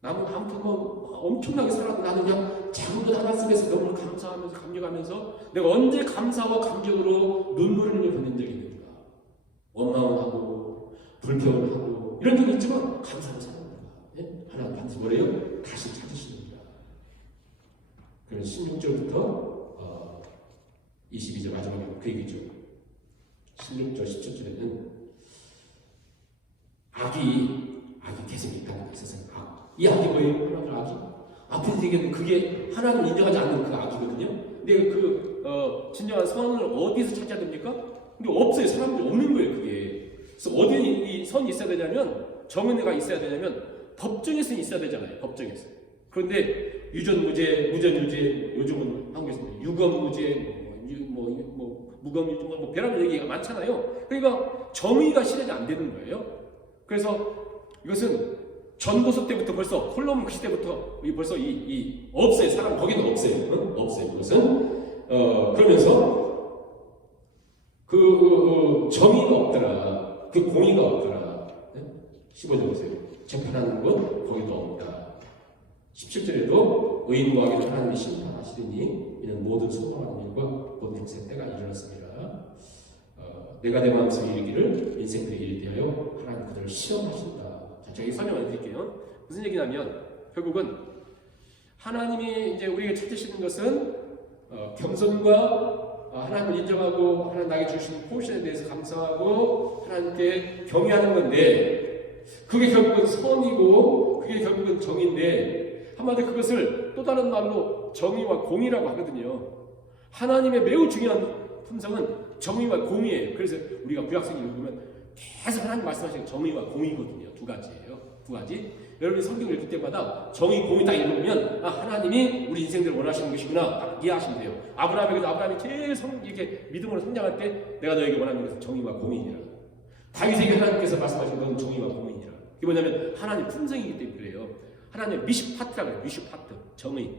나는 아무튼 엄청나게 살았고 나는 그냥 작은 것 하나 속에서 너무 감사하면서 감격하면서 내가 언제 감사와 감격으로 눈물을 보낸 적이 있는가? 원망을 하고 불평을 하고 이런 적이 있지만 감사하며 살았는가? 예? 하나님 반드시 뭐래요? 다시 찾으십니다. 그런 16절부터 22절 마지막에 그 얘기죠. 16절, 17절에는 악이 계속 있다는 거예요. 세상에 악. 이 악이 뭐예요? 하나님 악이. 앞에서 얘기했던 그게 하나님 인정하지 않는 그 악이거든요. 근데 진정한 선을 어디서 찾아야 됩니까? 근데 없어요. 사람들이 없는 거예요. 그게. 그래서 어디에 이 선이 있어야 되냐면, 정의가 있어야 되냐면 법정에서 있어야 되잖아요. 법정에서. 그런데 유전무죄, 무전유죄, 요즘은 한국에서는 유검무죄, 무검유죄, 별하는 얘기가 많잖아요. 그러니까 정의가 실현이 안 되는 거예요. 그래서 이것은 전도서 때부터 벌써 솔로몬 그 시대부터 벌써 없어요. 사람 거기는 없어요. 응? 없어요. 그것은 그러면서 그 정의가 없더라. 그 공의가 없더라. 15절 보세요. 재판하는 것 거기도 없다. 17절에도 의인과 악인을 하나님이 심판하시리니 이는 모든 소망하는 일과 모든 행세 때가 이르렀습니다. 내가 내 마음속에 이르기를 인생들에 이르게 하여 하나님 그들을 시험하신다. 자, 제가 설명을 드릴게요. 무슨 얘기냐면 결국은 하나님이 이제 우리에게 찾으시는 것은 겸손과 하나님을 인정하고 하나님 나에게 주신 포션에 대해서 감사하고 하나님께 경외하는 건데 그게 결국은 선이고 그게 결국은 정의인데 한마디로 그것을 또 다른 말로 정의와 공의라고 하거든요. 하나님의 매우 중요한 품성은 정의와 공의예요. 그래서 우리가 구약성을 읽으면 계속 하나님 말씀하시는 정의와 공의거든요. 두 가지예요. 두 가지. 여러분이 성경을 읽을 때마다 정의, 공의 딱 읽으면 하나님이 우리 인생들을 원하시는 것이구나 딱 이해하시면 돼요. 아브라함에게도 아브라함이 제일 이렇게 믿음으로 성장할 때 내가 너에게 원하는 것은 정의와 공의니라. 다윗에게 하나님께서 말씀하신 것은 정의와 공의니라. 그게 뭐냐면 하나님 품성이기 때문에 그래요. 하나님의 미슈파트라고 해요. 미슈파트. 정의.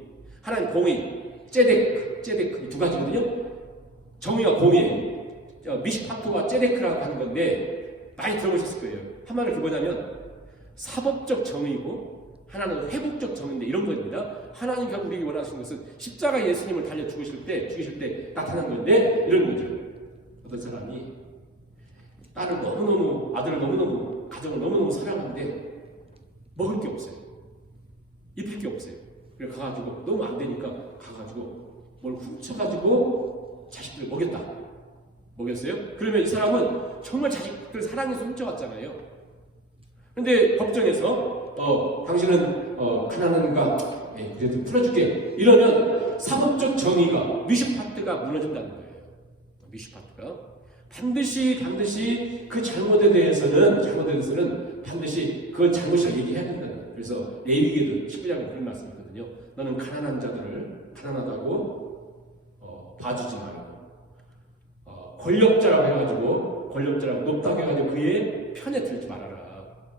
하나님 공의. 째데크 두 가지거든요. 정의와 공의. 미슈파트와 째데크라고 하는 건데 많이 들어보셨을 거예요. 한마디로 그게 뭐냐면 사법적 정의고 하나는 회복적 정의인데 이런 겁니다. 하나님 결국 우리에게 원하시는 것은 십자가 예수님을 달려 죽이실 때 나타난 건데 이런 거죠. 어떤 사람이 딸을 너무너무 아들을 너무너무 가정을 너무너무 사랑하는데 먹을 게 없어요. 입힐 게 없어요. 그래서 가가지고 너무 안 되니까 가가지고 뭘 훔쳐가지고 자식들을 먹였어요. 그러면 이 사람은 정말 자식들 사랑해서 훔쳐왔잖아요. 근데 법정에서 당신은 가난한가 그래도 풀어줄게 이러면 사법적 정의가 미슈파트가 무너진다는 거예요. 미슈파트가 반드시 그 잘못에 대해서는 반드시 그 잘못을 얘기해야 된다는 거예요. 그래서 레위기도 19장에 그런 말씀이 있거든요. 너는 가난한 자들을 가난하다고 봐주지 말고 권력자라고 해가지고 높다고 해가지고 그의 편에 들지 말아라.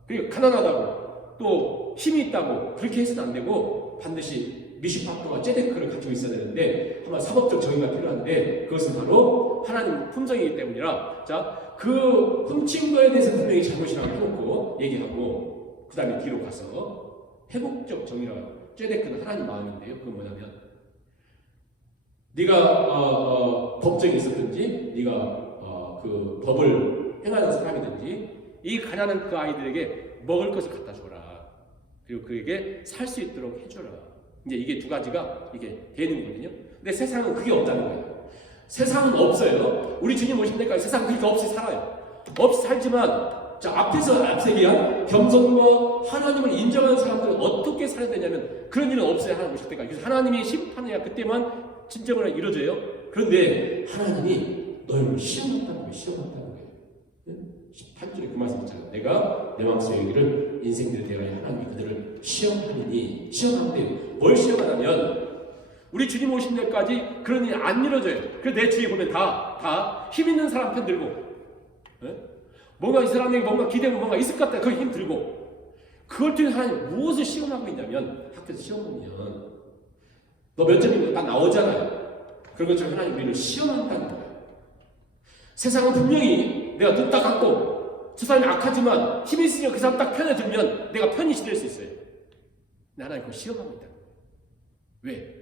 그리고 가난하다고 또 힘이 있다고 그렇게 해서는 안 되고 반드시 미슈파트와 째데크를 가지고 있어야 되는데 아마 사법적 정의가 필요한데 그것은 바로 하나님 품성이기 때문이라 자, 그 훔친 거에 대해서 분명히 잘못이라고 해놓고 얘기하고 그 다음에 뒤로 가서 회복적 정의라고 째데크는 하나님 마음인데요. 그건 뭐냐면 네가 법정에 있었든지 네가 그 법을 행하는 사람이든지 이 가난한 그 아이들에게 먹을 것을 갖다 줘라. 그리고 그에게 살 수 있도록 해줘라. 이제 이게 두 가지가 이게 되는 거거든요. 근데 세상은 그게 없다는 거예요. 세상은 없어요. 우리 주님 오신 데까지 세상은 그렇게 없이 살아요. 없이 살지만 자 앞서 얘기한 겸손과 하나님을 인정하는 사람들은 어떻게 살아야 되냐면 그런 일은 없어요. 하나님 오실 때까지. 그래서 하나님이 심판해야 그때만 진정으로 이루어져요. 그런데 하나님이 너희를 시험한다는 거예요. 시험한다는 거예요. 18절에 그 말씀 있잖아요. 내가 내 마음속에 이르기를 인생들에 대하여 하나님이 그들을 시험하리니 시험한대요. 뭘 시험하냐면 우리 주님 오신 날까지 그런 일이 안 이루어져요. 그래서 내 주위에 보면 다 힘 있는 사람 편 들고 뭔가 이 사람에게 뭔가 기대고 뭔가 있을 것 같다. 거기 힘 들고 그걸 통해 하나님 무엇을 시험하고 있냐면 학교에서 시험 보면 너 몇 점인가 딱 나오잖아요. 그런 것처럼 하나님 우리를 시험한다는 거예요. 세상은 분명히 내가 눈 딱 감고 저 사람이 악하지만 힘이 있으니까 그 사람 딱 편에 들면 내가 편히 지낼 수 있어요. 근데 하나님 그걸 시험하고 있다. 왜?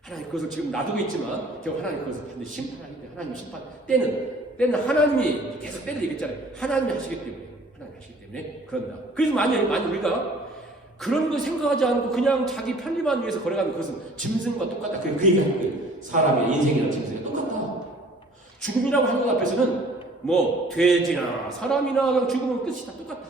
하나님 그것을 지금 놔두고 있지만 결국 하나님 그것을 반드시 심판하기 때문에 하나님 심판 때는 하나님이 계속 때를 얘기했잖아요. 하나님이 하시기 때문에 그런다. 그래서 많이 우리가 그런 거 생각하지 않고 그냥 자기 편리만 위해서 걸어가면 그것은 짐승과 똑같다. 그 얘기하는 거예요. 사람의 인생이랑 짐승이 똑같다. 죽음이라고 하는 것 앞에서는 뭐 돼지나 사람이나 죽으면 끝이다. 똑같다.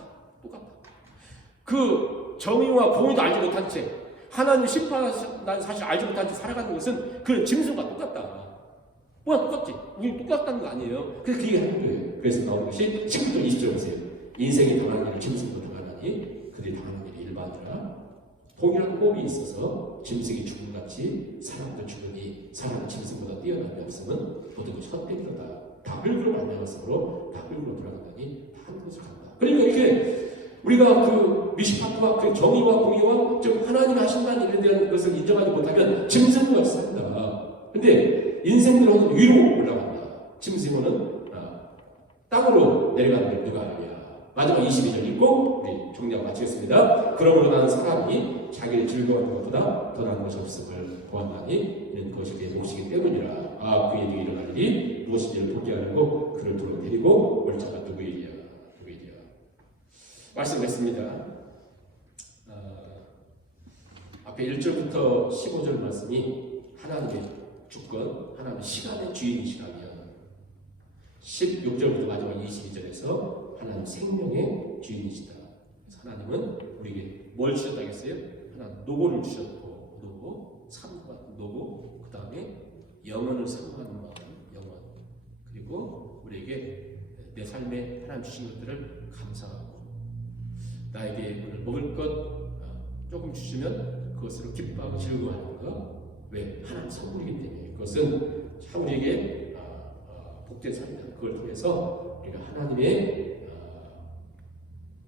그 정의와 공의도 알지 못한 채 하나님 심판하는 사실 알지 못한 채 살아가는 것은 그런 짐승과 똑같다. 뭐야 똑같지? 우리 똑같다는 거 아니에요. 그래서 그 얘기를 하는 거예요. 그래서 나오는 것이 19절 20절 보세요. 인생이 당하는 일을 짐승도 당하나니 그들이 당하는 일이 일반이라. 동일한 호흡이 있어서 짐승이 죽음같이 사람도 죽으니 사람은 짐승보다 뛰어남이 없으면 모든 것이 헛되리로다. 다불그로 만나면서로 다불그로 돌아가다니 다 한 곳을 간다. 그러니까 이렇게 우리가 그 미시파트와 그 정의와 공의와 좀 하나님이 하신다는 일에 대한 것을 인정하지 못하면 짐승과 산다. 근데 인생들은 위로 올라간다. 짐승은 땅으로 내려가는 게 누가 아니냐. 마지막 22절 읽고 우리 정리하고 마치겠습니다. 그러므로 나는 사람이 자기를 즐거워하는 것보다 더 나은 것이 없음을 보았나니 이는 그것이 내 몫이기 때문이라. 그 일이 일어날 일이 무엇인지를 보게 하고 그를 도로 데리고 올 자가 누구이랴. 말씀했습니다. 앞에 1절부터 15절 말씀이 하나님의 주권, 하나님의 시간의 주인이시라면 16절부터 마지막 22절에서 하나님 생명의 주인이시다. 그래서 하나님은 우리에게 뭘 주셨다겠어요? 하나님 노고를 주셨고, 노고, 삶과 노고, 그 다음에 영혼을 사모하는 마음, 영혼, 그리고 우리에게 내 삶에 하나님 주신 것들을 감사하고 나에게 오늘 먹을 것 조금 주시면 그것으로 기뻐하고 즐거워하는 것. 왜? 하나님 선물이기 때문에 그것은 참 우리에게 복된 삶이다. 그걸 통해서 우리가 하나님의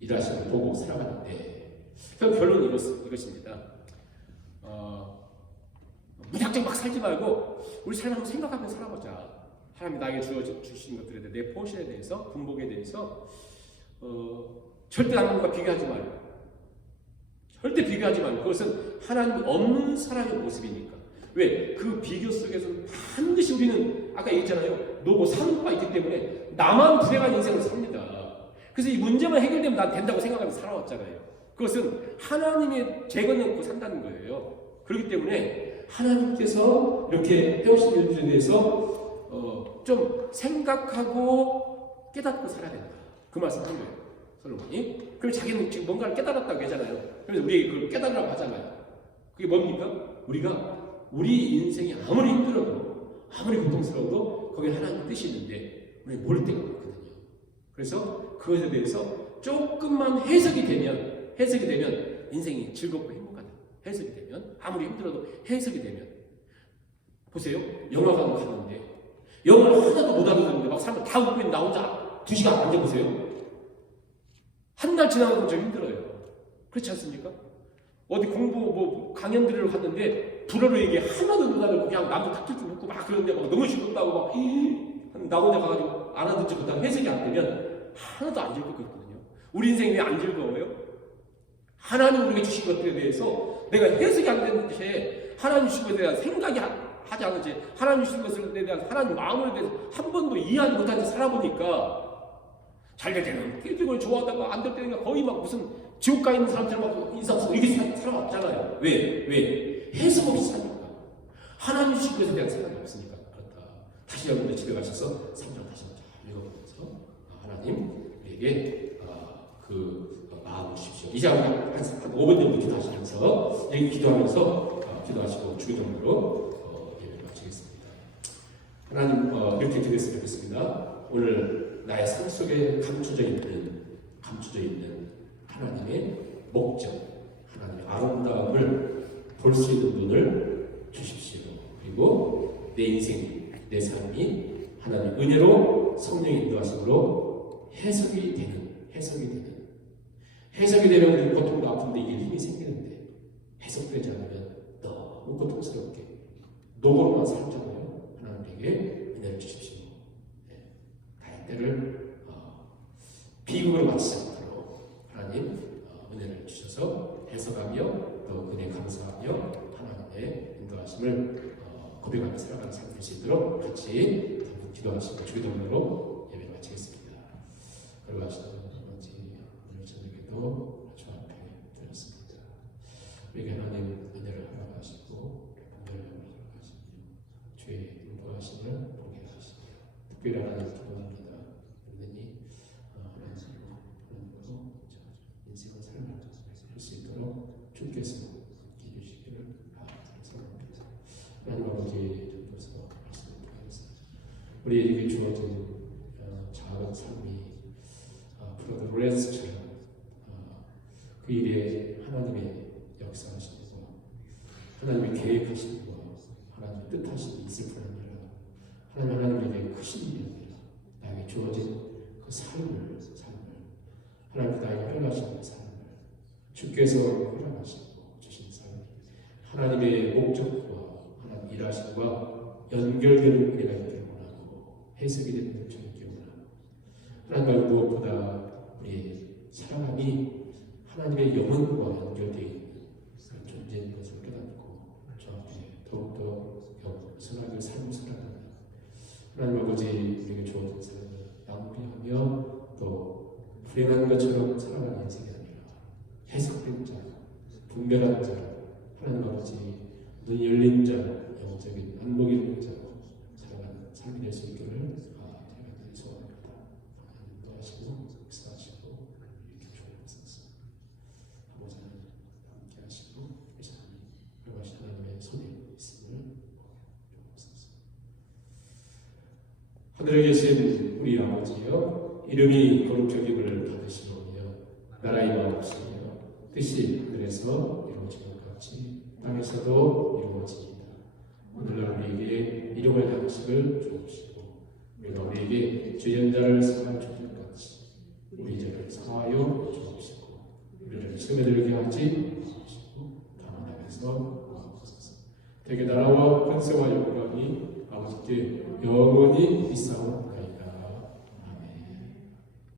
일하심을 보고 살아가는데 결론은 이것입니다. 무작정 막 살지 말고 우리 삶을 한번 생각하면서 살아보자. 하나님이 나에게 주신 것들에 대해 내 포션에 대해서 군복에 대해서 절대 남과 비교하지 말고 절대 비교하지 말고 그것은 하나님 없는 사람의 모습이니까. 왜? 그 비교 속에서는 반드시 우리는 아까 얘기했잖아요. 노고 산업가 있기 때문에 나만 불행한 인생을 삽니다. 그래서 이 문제만 해결되면 난 된다고 생각하면서 살아왔잖아요. 그것은 하나님의 재건이 없고 산다는 거예요. 그렇기 때문에 하나님께서 이렇게 해오신 일들에 대해서 좀 생각하고 깨닫고 살아야 된다. 그 말씀을 한 거예요. 솔로몬이. 그럼 자기는 지금 뭔가를 깨달았다고 하잖아요. 그래서 우리에게 그걸 깨달으라고 하잖아요. 그게 뭡니까? 우리 인생이 아무리 힘들어도 아무리 고통스러워도 거기에 하나님의 뜻이 있는데 우리 모를 때가 많거든요. 그래서 그것에 대해서 조금만 해석이 되면 인생이 즐겁고 행복하다. 해석이 되면 아무리 힘들어도 해석이 되면 보세요. 영화관 갔는데 영화를 하나도 못 알아듣는데 막 사람들 다 웃고 있는데 나 혼자 2시간 앉아보세요. 한 달 지나면 좀 힘들어요. 그렇지 않습니까? 어디 공부 강연 들으러 갔는데 불어로 얘기 하나도 못 알아듣고 그냥 남도 탁탁 묻고 막 그러는데 막 너무 즐겁다고 막 나 혼자 가가지고 알아듣지 못하고 해석이 안 되면 하나도 안 즐겁거든요. 우리 인생이 왜 안 즐거워요? 하나님 우리에게 주신 것들에 대해서 내가 해석이 안 되는 채 하나님 주신 것에 대한 생각이 하지 않은 채 하나님 주신 것에 대한 하나님 마음에 대해서 한 번도 이해하지 못한 채 살아보니까 잘 될 때는 끼리끼리 좋아하다가 안 될 때는 거의 막 무슨 지옥 가 있는 사람처럼 막 인사 쓰고 이렇게 사람 없잖아요. 왜? 해석 없이 사니까. 하나님 주신 것에 대한 생각이 없으니까 그렇다. 다시 여러분들 집에 가셔서 3장 다시 잘 읽어보면서 하나님 우리에게 그 마음을 주십시오. 이제 한 5분 정도 기도하시면서 기도하시고 주기도문으로 예배를 마치겠습니다. 하나님 이렇게 기도했으면 좋겠습니다. 오늘 나의 삶 속에 감춰져 있는 하나님의 목적, 하나님의 아름다움을 볼 수 있는 눈을 주십시오. 그리고 내 인생, 내 삶이 하나님 은혜로 성령의 인도하심으로 해석이 되면 우리 고통도 아픈데 이길 힘이 생기는데 해석되지 않으면 너무 고통스럽게 노고로만 살잖아요. 하나님에게 은혜를 주십시오. 때를 비극으로 마치지 않도록 하나님 은혜를 주셔서 해석하며 또 은혜 감사하며 하나님의 인도하심을 고백하며 살아가는 삶 될 수 있도록 같이 기도하시고 주기도문으로 예배를 마치겠습니다. 그러고 하시는 오늘 저녁에도 주 앞에 드렸습니다. 우리에게 하나님 은혜를 허락하시고 은혜를 허락하시며 주의 인도하심을 보게 하시며 특별히 하나님 기도합니다. 은혜니 하나님으로 인생의 삶을 할 수 있도록 주께서 함께 해주시기를 바랍니다. 하나님 아버지 주께서 말씀을 통해서 우리에게 주어진 작은 삶이 브로드 레스처럼 그 일에 하나님의 역사하심과 하나님의 계획하심과 하나님의 뜻하심이 있을 뿐 아니라 하나님에게 크신 일이 아니라 나에게 주어진 그 삶을 하나님 나에게 허락하시는 삶을 주께서 허락하시고 주신 삶이 하나님의 목적과 하나님 일하심과 연결되는 은혜가 있기를 원하고 해석이 되는 줄 있기를 원하고 하나님과 무엇보다 우리 사랑함이 하나님의 영혼과 연결되어 있는 그런 존재인 것을 깨닫고 저한테 더욱더 선하게 삶을 살아가는 하나님 아버지 우리에게 주어진 삶을 낭비하며 또 불행한 것처럼 살아가는 인생이 아니라 해석된 자, 분별한 자, 하나님 아버지 눈 열린 자, 영적인 안목이 있는 자로 살아가는 삶이 될 수 있기를 제가 소원합니다. 하나님 인도하시고 역사하시고 이렇게 주옵소서. 아버지는 함께 하시고 그러하신 하나님의 손에 있음을 주옵소서. 하늘에 계신 우리 아버지여 이름이 거룩하기를 받으시오며 나라의 마옵시며 뜻이 하늘에서 이루어진 것 같이 땅에서도 이루어지이다. 오늘날 우리에게 일용할 양식을 주옵시고 우리가 우리에게 죄진 자를 사하여 주는 것 같이 우리 죄를 사하여 주옵시고 우리를 시험에 들게 하지 마옵시고 다만 악에서 구하옵소서. 대개 나라와 권세와 영광이 아버지께 영원히 있사옵나이다.